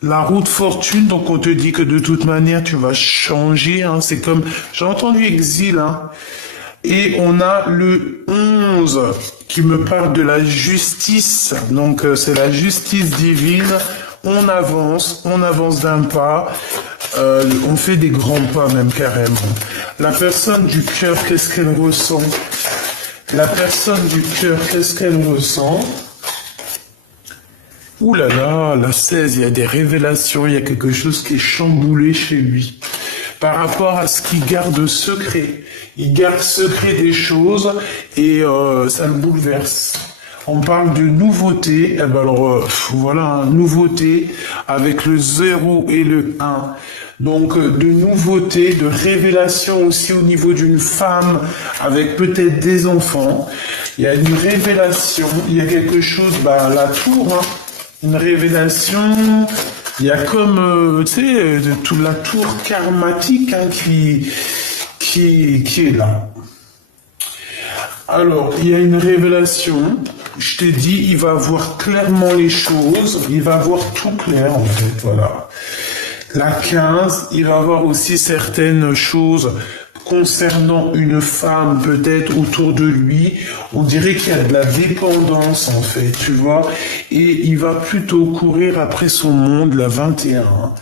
La roue de fortune, donc on te dit que de toute manière tu vas changer, hein. C'est comme, j'ai entendu exil, hein. Et on a le 11 qui me parle de la justice. Donc c'est la justice divine. On avance d'un pas. On fait des grands pas même carrément. La personne du cœur, qu'est-ce qu'elle ressent? La personne du cœur, qu'est-ce qu'elle ressent? Ouh là là, la 16, il y a des révélations, il y a quelque chose qui est chamboulé chez lui. Par rapport à ce qu'il garde secret. Il garde secret des choses et ça le bouleverse. On parle de nouveauté, eh ben alors voilà, nouveauté avec le 0 et le 1. Donc de nouveauté, de révélation aussi au niveau d'une femme avec peut-être des enfants. Il y a une révélation, il y a quelque chose, bah la tour, hein, une révélation. Il y a comme, tu sais, toute la tour karmatique, hein, qui est là. Alors, il y a une révélation. Je t'ai dit, il va voir clairement les choses. Il va voir tout clair, en fait, voilà. La 15, il va voir aussi certaines choses concernant une femme peut-être autour de lui. On dirait qu'il y a de la dépendance en fait, tu vois. Et il va plutôt courir après son monde, la 21.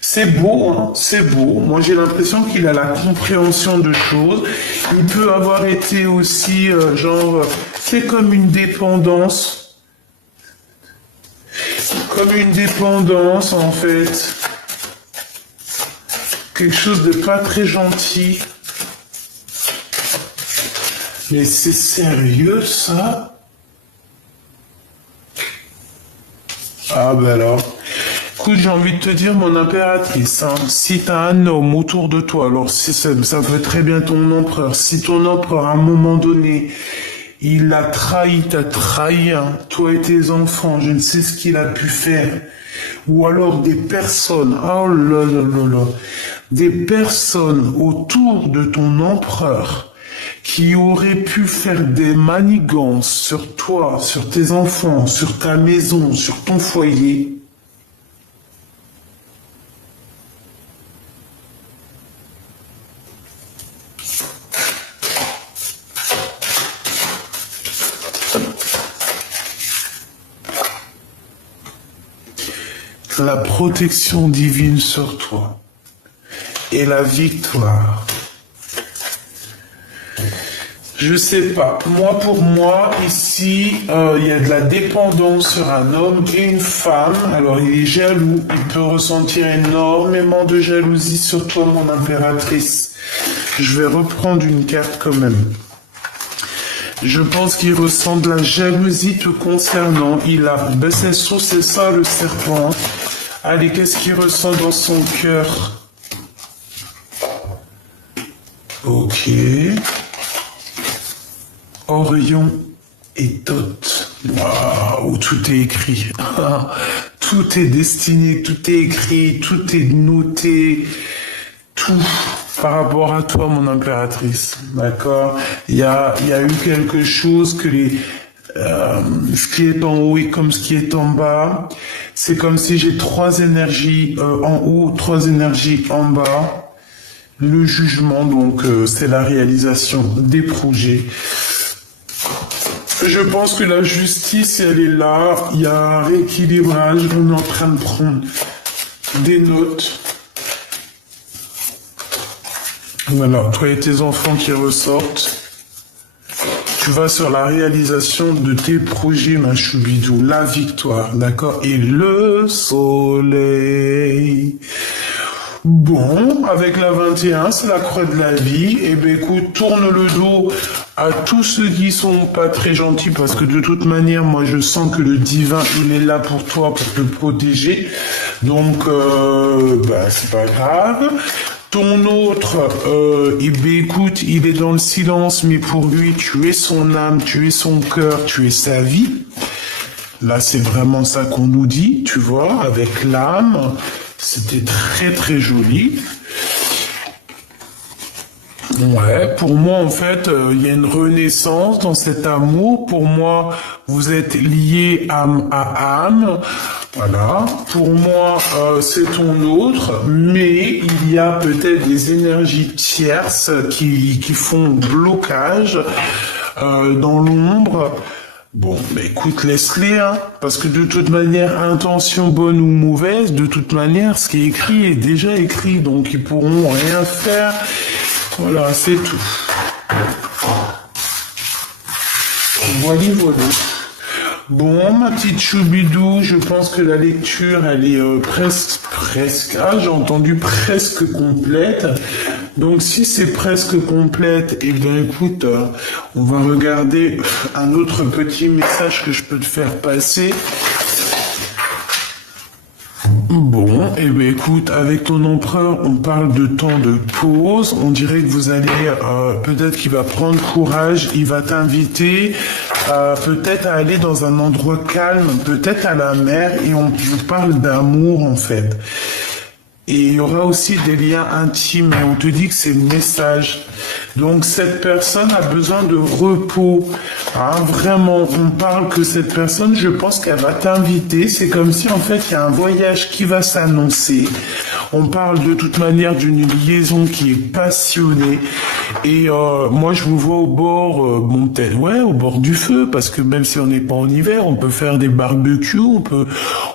C'est beau, hein, c'est beau. Moi j'ai l'impression qu'il a la compréhension de choses. Il peut avoir été aussi genre, c'est comme une dépendance. Comme une dépendance en fait. Quelque chose de pas très gentil. Mais c'est sérieux, ça? Ah ben alors. Écoute, j'ai envie de te dire, mon impératrice, hein, si t'as un homme autour de toi, alors si ça peut être très bien ton empereur, si ton empereur, à un moment donné, il a trahi, t'as trahi, hein, toi et tes enfants, je ne sais ce qu'il a pu faire, ou alors des personnes, oh là là là là, des personnes autour de ton empereur, qui aurait pu faire des manigances sur toi, sur tes enfants, sur ta maison, sur ton foyer. La protection divine sur toi. et la victoire. Je sais pas. Moi, pour moi, ici, il y a de la dépendance sur un homme et une femme. Alors, il est jaloux. Il peut ressentir énormément de jalousie sur toi, mon impératrice. Je vais reprendre une carte quand même. Je pense qu'il ressent de la jalousie te concernant. Il a... Ben, c'est ça, le serpent. Allez, qu'est-ce qu'il ressent dans son cœur? Ok. Orion et Thoth. Waouh, tout est écrit. Tout est destiné, tout est écrit, tout est noté. Tout par rapport à toi, mon impératrice. D'accord? Il y a eu quelque chose que ce qui est en haut est comme ce qui est en bas. C'est comme si j'ai 3 énergies en haut, 3 énergies en bas. Le jugement, donc, c'est la réalisation des projets. Je pense que la justice, elle est là. Il y a un rééquilibrage. On est en train de prendre des notes. Voilà, toi et tes enfants qui ressortent. Tu vas sur la réalisation de tes projets, ma choubidou. La victoire, d'accord? Et le soleil. Bon, avec la 21, c'est la croix de la vie. Eh ben écoute, tourne le dos à tous ceux qui sont pas très gentils, parce que de toute manière, moi je sens que le divin, il est là pour toi, pour te protéger. Donc, c'est pas grave. Ton autre, eh ben écoute, il est dans le silence, mais pour lui, tu es son âme, tu es son cœur, tu es sa vie. Là, c'est vraiment ça qu'on nous dit, tu vois, avec l'âme. C'était très très joli. Ouais, pour moi, en fait, il y a une renaissance dans cet amour. Pour moi, vous êtes liés âme à âme. Voilà. Pour moi, c'est ton autre. Mais il y a peut-être des énergies tierces qui font blocage dans l'ombre. Bon, mais écoute, laisse-les, hein, parce que de toute manière, intention bonne ou mauvaise, de toute manière, ce qui est écrit est déjà écrit, donc ils pourront rien faire. Voilà, c'est tout. Voilà. Bon, ma petite choubidou, je pense que la lecture, elle est presque, j'ai entendu presque complète. Donc, si c'est presque complète, eh bien, écoute, on va regarder un autre petit message que je peux te faire passer. Bon, eh bien, écoute, avec ton empereur, on parle de temps de pause. On dirait que vous allez, peut-être qu'il va prendre courage, il va t'inviter, peut-être à aller dans un endroit calme, peut-être à la mer, et on vous parle d'amour, en fait. Et il y aura aussi des liens intimes, et on te dit que c'est le message. Donc cette personne a besoin de repos. Hein, vraiment, on parle que cette personne, je pense qu'elle va t'inviter. C'est comme si en fait il y a un voyage qui va s'annoncer. On parle de toute manière d'une liaison qui est passionnée. Et moi je vous vois au bord, au bord du feu, parce que même si on n'est pas en hiver, on peut faire des barbecues,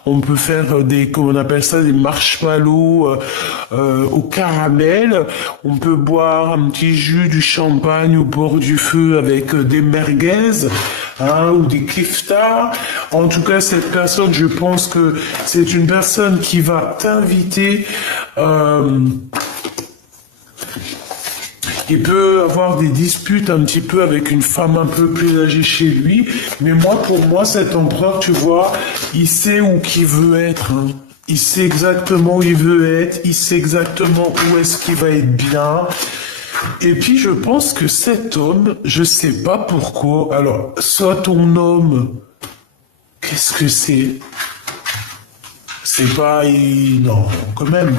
on peut faire des, comment on appelle ça, des marshmallows au caramel. On peut boire un petit jus, du champagne au bord du feu avec des merguez, hein, ou des kiftas. En tout cas, cette personne, je pense que c'est une personne qui va t'inviter. Il peut avoir des disputes un petit peu avec une femme un peu plus âgée chez lui, mais pour moi, cet empereur, tu vois, il sait où qu'il veut être. Hein. Il sait exactement où il veut être, il sait exactement où est-ce qu'il va être bien. Et puis je pense que cet homme, je sais pas pourquoi, alors, soit ton homme, qu'est-ce que c'est? C'est pas... Non, quand même.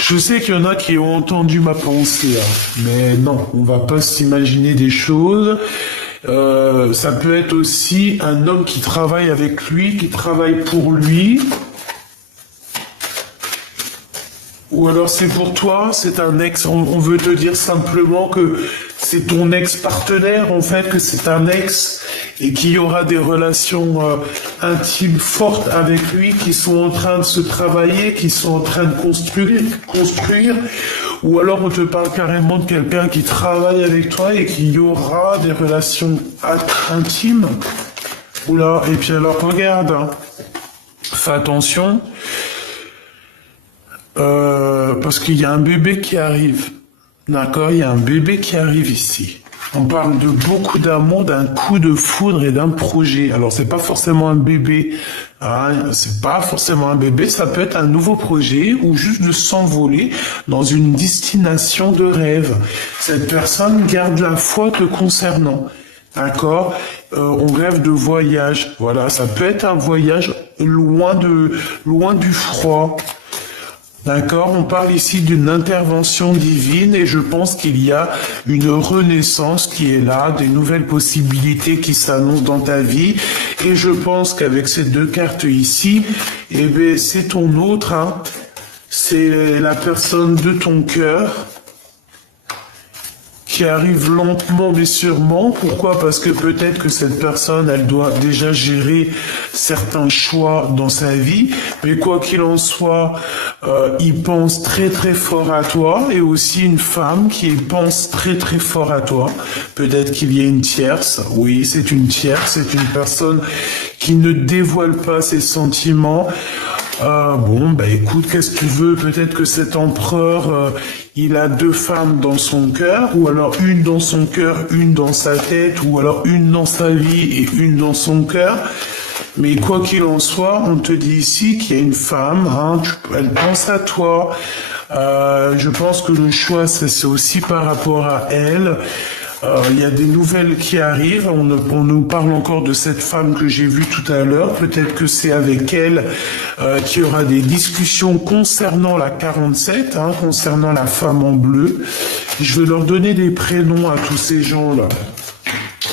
Je sais qu'il y en a qui ont entendu ma pensée, hein, mais non, on va pas s'imaginer des choses. Ça peut être aussi un homme qui travaille avec lui, qui travaille pour lui. Ou alors c'est pour toi, c'est un ex, on veut te dire simplement que c'est ton ex-partenaire, en fait, que c'est un ex, et qu'il y aura des relations intimes fortes avec lui, qui sont en train de se travailler, qui sont en train de construire, ou alors on te parle carrément de quelqu'un qui travaille avec toi et qu'il y aura des relations intimes. Oula, et puis alors regarde, hein. Fais attention, parce qu'il y a un bébé qui arrive. D'accord, il y a un bébé qui arrive ici. On parle de beaucoup d'amour, d'un coup de foudre et d'un projet. Alors c'est pas forcément un bébé, hein, c'est pas forcément un bébé, ça peut être un nouveau projet ou juste de s'envoler dans une destination de rêve. Cette personne garde la foi te concernant. D'accord, on rêve de voyage. Voilà, ça peut être un voyage loin du froid. D'accord, on parle ici d'une intervention divine et je pense qu'il y a une renaissance qui est là, des nouvelles possibilités qui s'annoncent dans ta vie. Et je pense qu'avec ces deux cartes ici, eh bien, c'est ton autre, hein. C'est la personne de ton cœur qui arrive lentement mais sûrement. Pourquoi? Parce que peut-être que cette personne, elle doit déjà gérer certains choix dans sa vie, mais quoi qu'il en soit, il pense très très fort à toi, et aussi une femme qui pense très très fort à toi. Peut-être qu'il y a une tierce, oui, c'est une tierce, c'est une personne qui ne dévoile pas ses sentiments. Bon, bah écoute, qu'est-ce que tu veux? Peut-être que cet empereur, il a deux femmes dans son cœur, ou alors une dans son cœur, une dans sa tête, ou alors une dans sa vie et une dans son cœur. Mais quoi qu'il en soit, on te dit ici qu'il y a une femme, hein, elle pense à toi. Je pense que le choix, c'est aussi par rapport à elle. Il y a des nouvelles qui arrivent, on nous parle encore de cette femme que j'ai vue tout à l'heure, peut-être que c'est avec elle qu'il y aura des discussions concernant la 47, hein, concernant la femme en bleu. Je vais leur donner des prénoms à tous ces gens-là.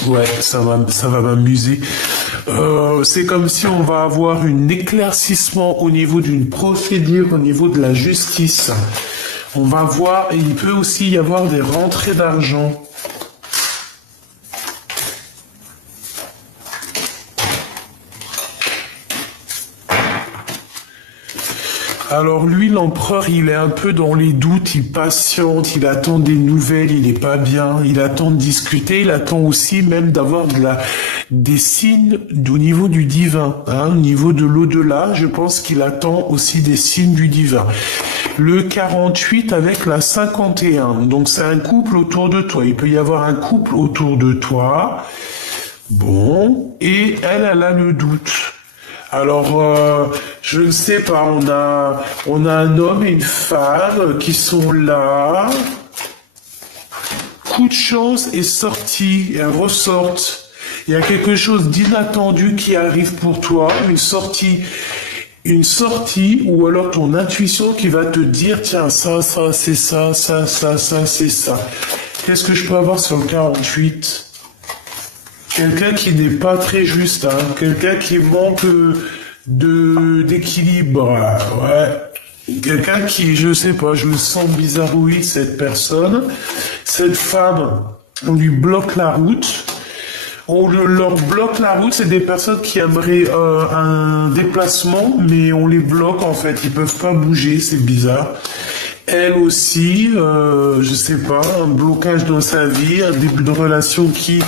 Ouais, ça va m'amuser. C'est comme si on va avoir un éclaircissement au niveau d'une procédure, au niveau de la justice. On va voir, et il peut aussi y avoir des rentrées d'argent. Alors lui, l'empereur, il est un peu dans les doutes, il patiente, il attend des nouvelles, il n'est pas bien, il attend de discuter, il attend aussi même d'avoir des signes au niveau du divin, hein, au niveau de l'au-delà, je pense qu'il attend aussi des signes du divin. Le 48 avec la 51, donc c'est un couple autour de toi, il peut y avoir un couple autour de toi, bon, et elle a le doute. Alors, je ne sais pas, on a un homme et une femme qui sont là. Coup de chance est sorti, elles ressortent. Il y a quelque chose d'inattendu qui arrive pour toi, une sortie, ou alors ton intuition qui va te dire, tiens, ça, c'est ça, c'est ça. Qu'est-ce que je peux avoir sur le 48 ? Quelqu'un qui n'est pas très juste, hein. Quelqu'un qui manque d'équilibre, ouais. Quelqu'un qui, je sais pas, je le sens bizarroïde, cette personne. Cette femme, on lui bloque la route. On leur bloque la route, c'est des personnes qui aimeraient un déplacement, mais on les bloque en fait, ils peuvent pas bouger, c'est bizarre. Elle aussi, je sais pas, un blocage dans sa vie, un début de relation qui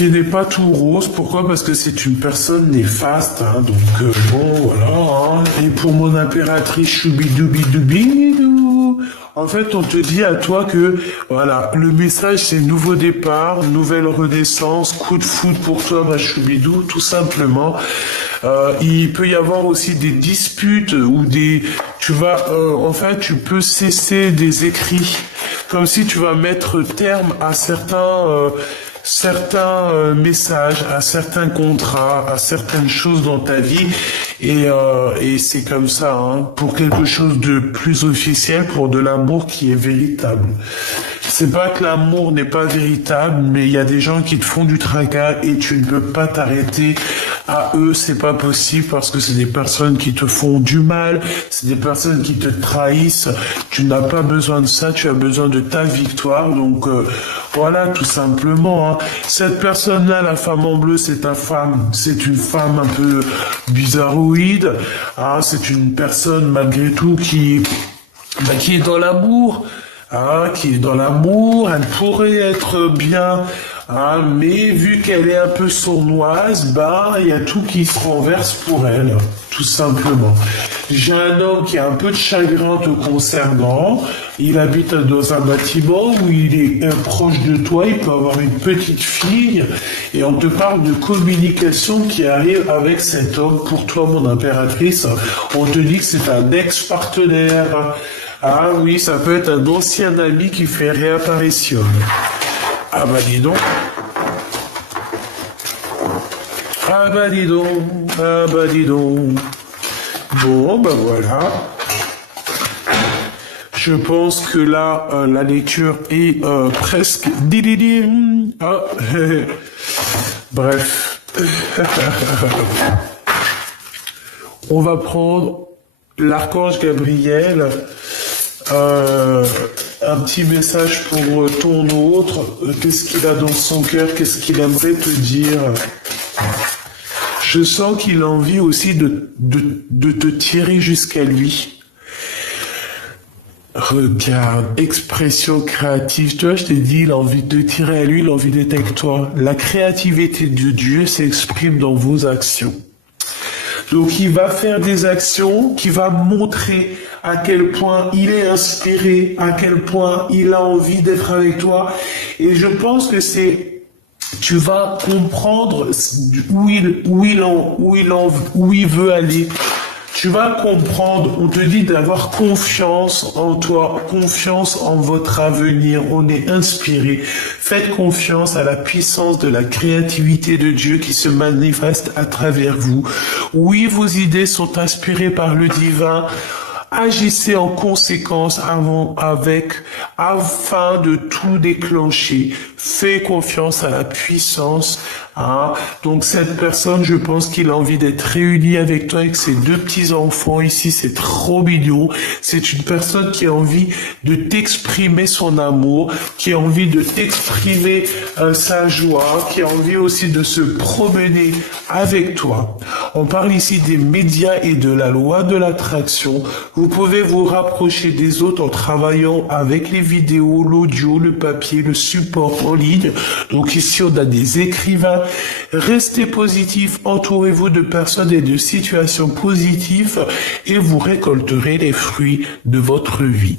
n'est pas tout rose. Pourquoi? Parce que c'est une personne néfaste, hein, donc bon, voilà. Hein. Et pour mon impératrice choubidoubidoubidoubidou, en fait, on te dit à toi que, voilà, le message c'est nouveau départ, nouvelle renaissance, coup de foudre pour toi, ma choubidou, tout simplement. Il peut y avoir aussi des disputes ou en fait, tu peux cesser des écrits, comme si tu vas mettre terme à certains messages, à certains contrats, à certaines choses dans ta vie, et c'est comme ça, hein, pour quelque chose de plus officiel, pour de l'amour qui est véritable. C'est pas que l'amour n'est pas véritable, mais il y a des gens qui te font du tracas et tu ne peux pas t'arrêter à eux, c'est pas possible parce que c'est des personnes qui te font du mal, c'est des personnes qui te trahissent. Tu n'as pas besoin de ça, tu as besoin de ta victoire. Donc voilà, tout simplement. Hein. Cette personne-là, la femme en bleu, c'est ta femme. C'est une femme un peu bizarroïde. Hein. C'est une personne malgré tout qui est dans l'amour. Hein, qui est dans l'amour, elle pourrait être bien, hein, mais vu qu'elle est un peu sournoise, il y a tout qui se renverse pour elle, tout simplement. J'ai un homme qui a un peu de chagrin te concernant, il habite dans un bâtiment où il est proche de toi, il peut avoir une petite fille, et on te parle de communication qui arrive avec cet homme. Pour toi, mon impératrice, on te dit que c'est un ex-partenaire. Ah oui, ça peut être un ancien ami qui fait réapparition. Ah bah dis donc. Ah bah dis donc. Ah bah dis donc. Bon, bah voilà. Je pense que là, la lecture est presque... Ah, bref. On va prendre l'archange Gabriel. Un petit message pour ton autre. Qu'est-ce qu'il a dans son cœur? Qu'est-ce qu'il aimerait te dire? Je sens qu'il a envie aussi de te tirer jusqu'à lui. Regarde, expression créative. Tu vois, je t'ai dit, il a envie de te tirer à lui, il a envie d'être avec toi. La créativité de Dieu s'exprime dans vos actions. Donc il va faire des actions qui va montrer à quel point il est inspiré, à quel point il a envie d'être avec toi. Et je pense que tu vas comprendre où il veut aller. Tu vas comprendre, on te dit d'avoir confiance en toi, confiance en votre avenir, on est inspiré. Faites confiance à la puissance de la créativité de Dieu qui se manifeste à travers vous. Oui, vos idées sont inspirées par le divin. Agissez en conséquence afin de tout déclencher. Faites confiance à la puissance. Hein. Donc cette personne, je pense qu'il a envie d'être réuni avec toi, avec ses deux petits-enfants ici. C'est trop mignon. C'est une personne qui a envie de t'exprimer son amour, qui a envie de t'exprimer sa joie, qui a envie aussi de se promener avec toi. On parle ici des médias et de la loi de l'attraction. Vous pouvez vous rapprocher des autres en travaillant avec les vidéos, l'audio, le papier, le support en ligne. Donc ici, on a des écrivains. Restez positifs, entourez-vous de personnes et de situations positives et vous récolterez les fruits de votre vie.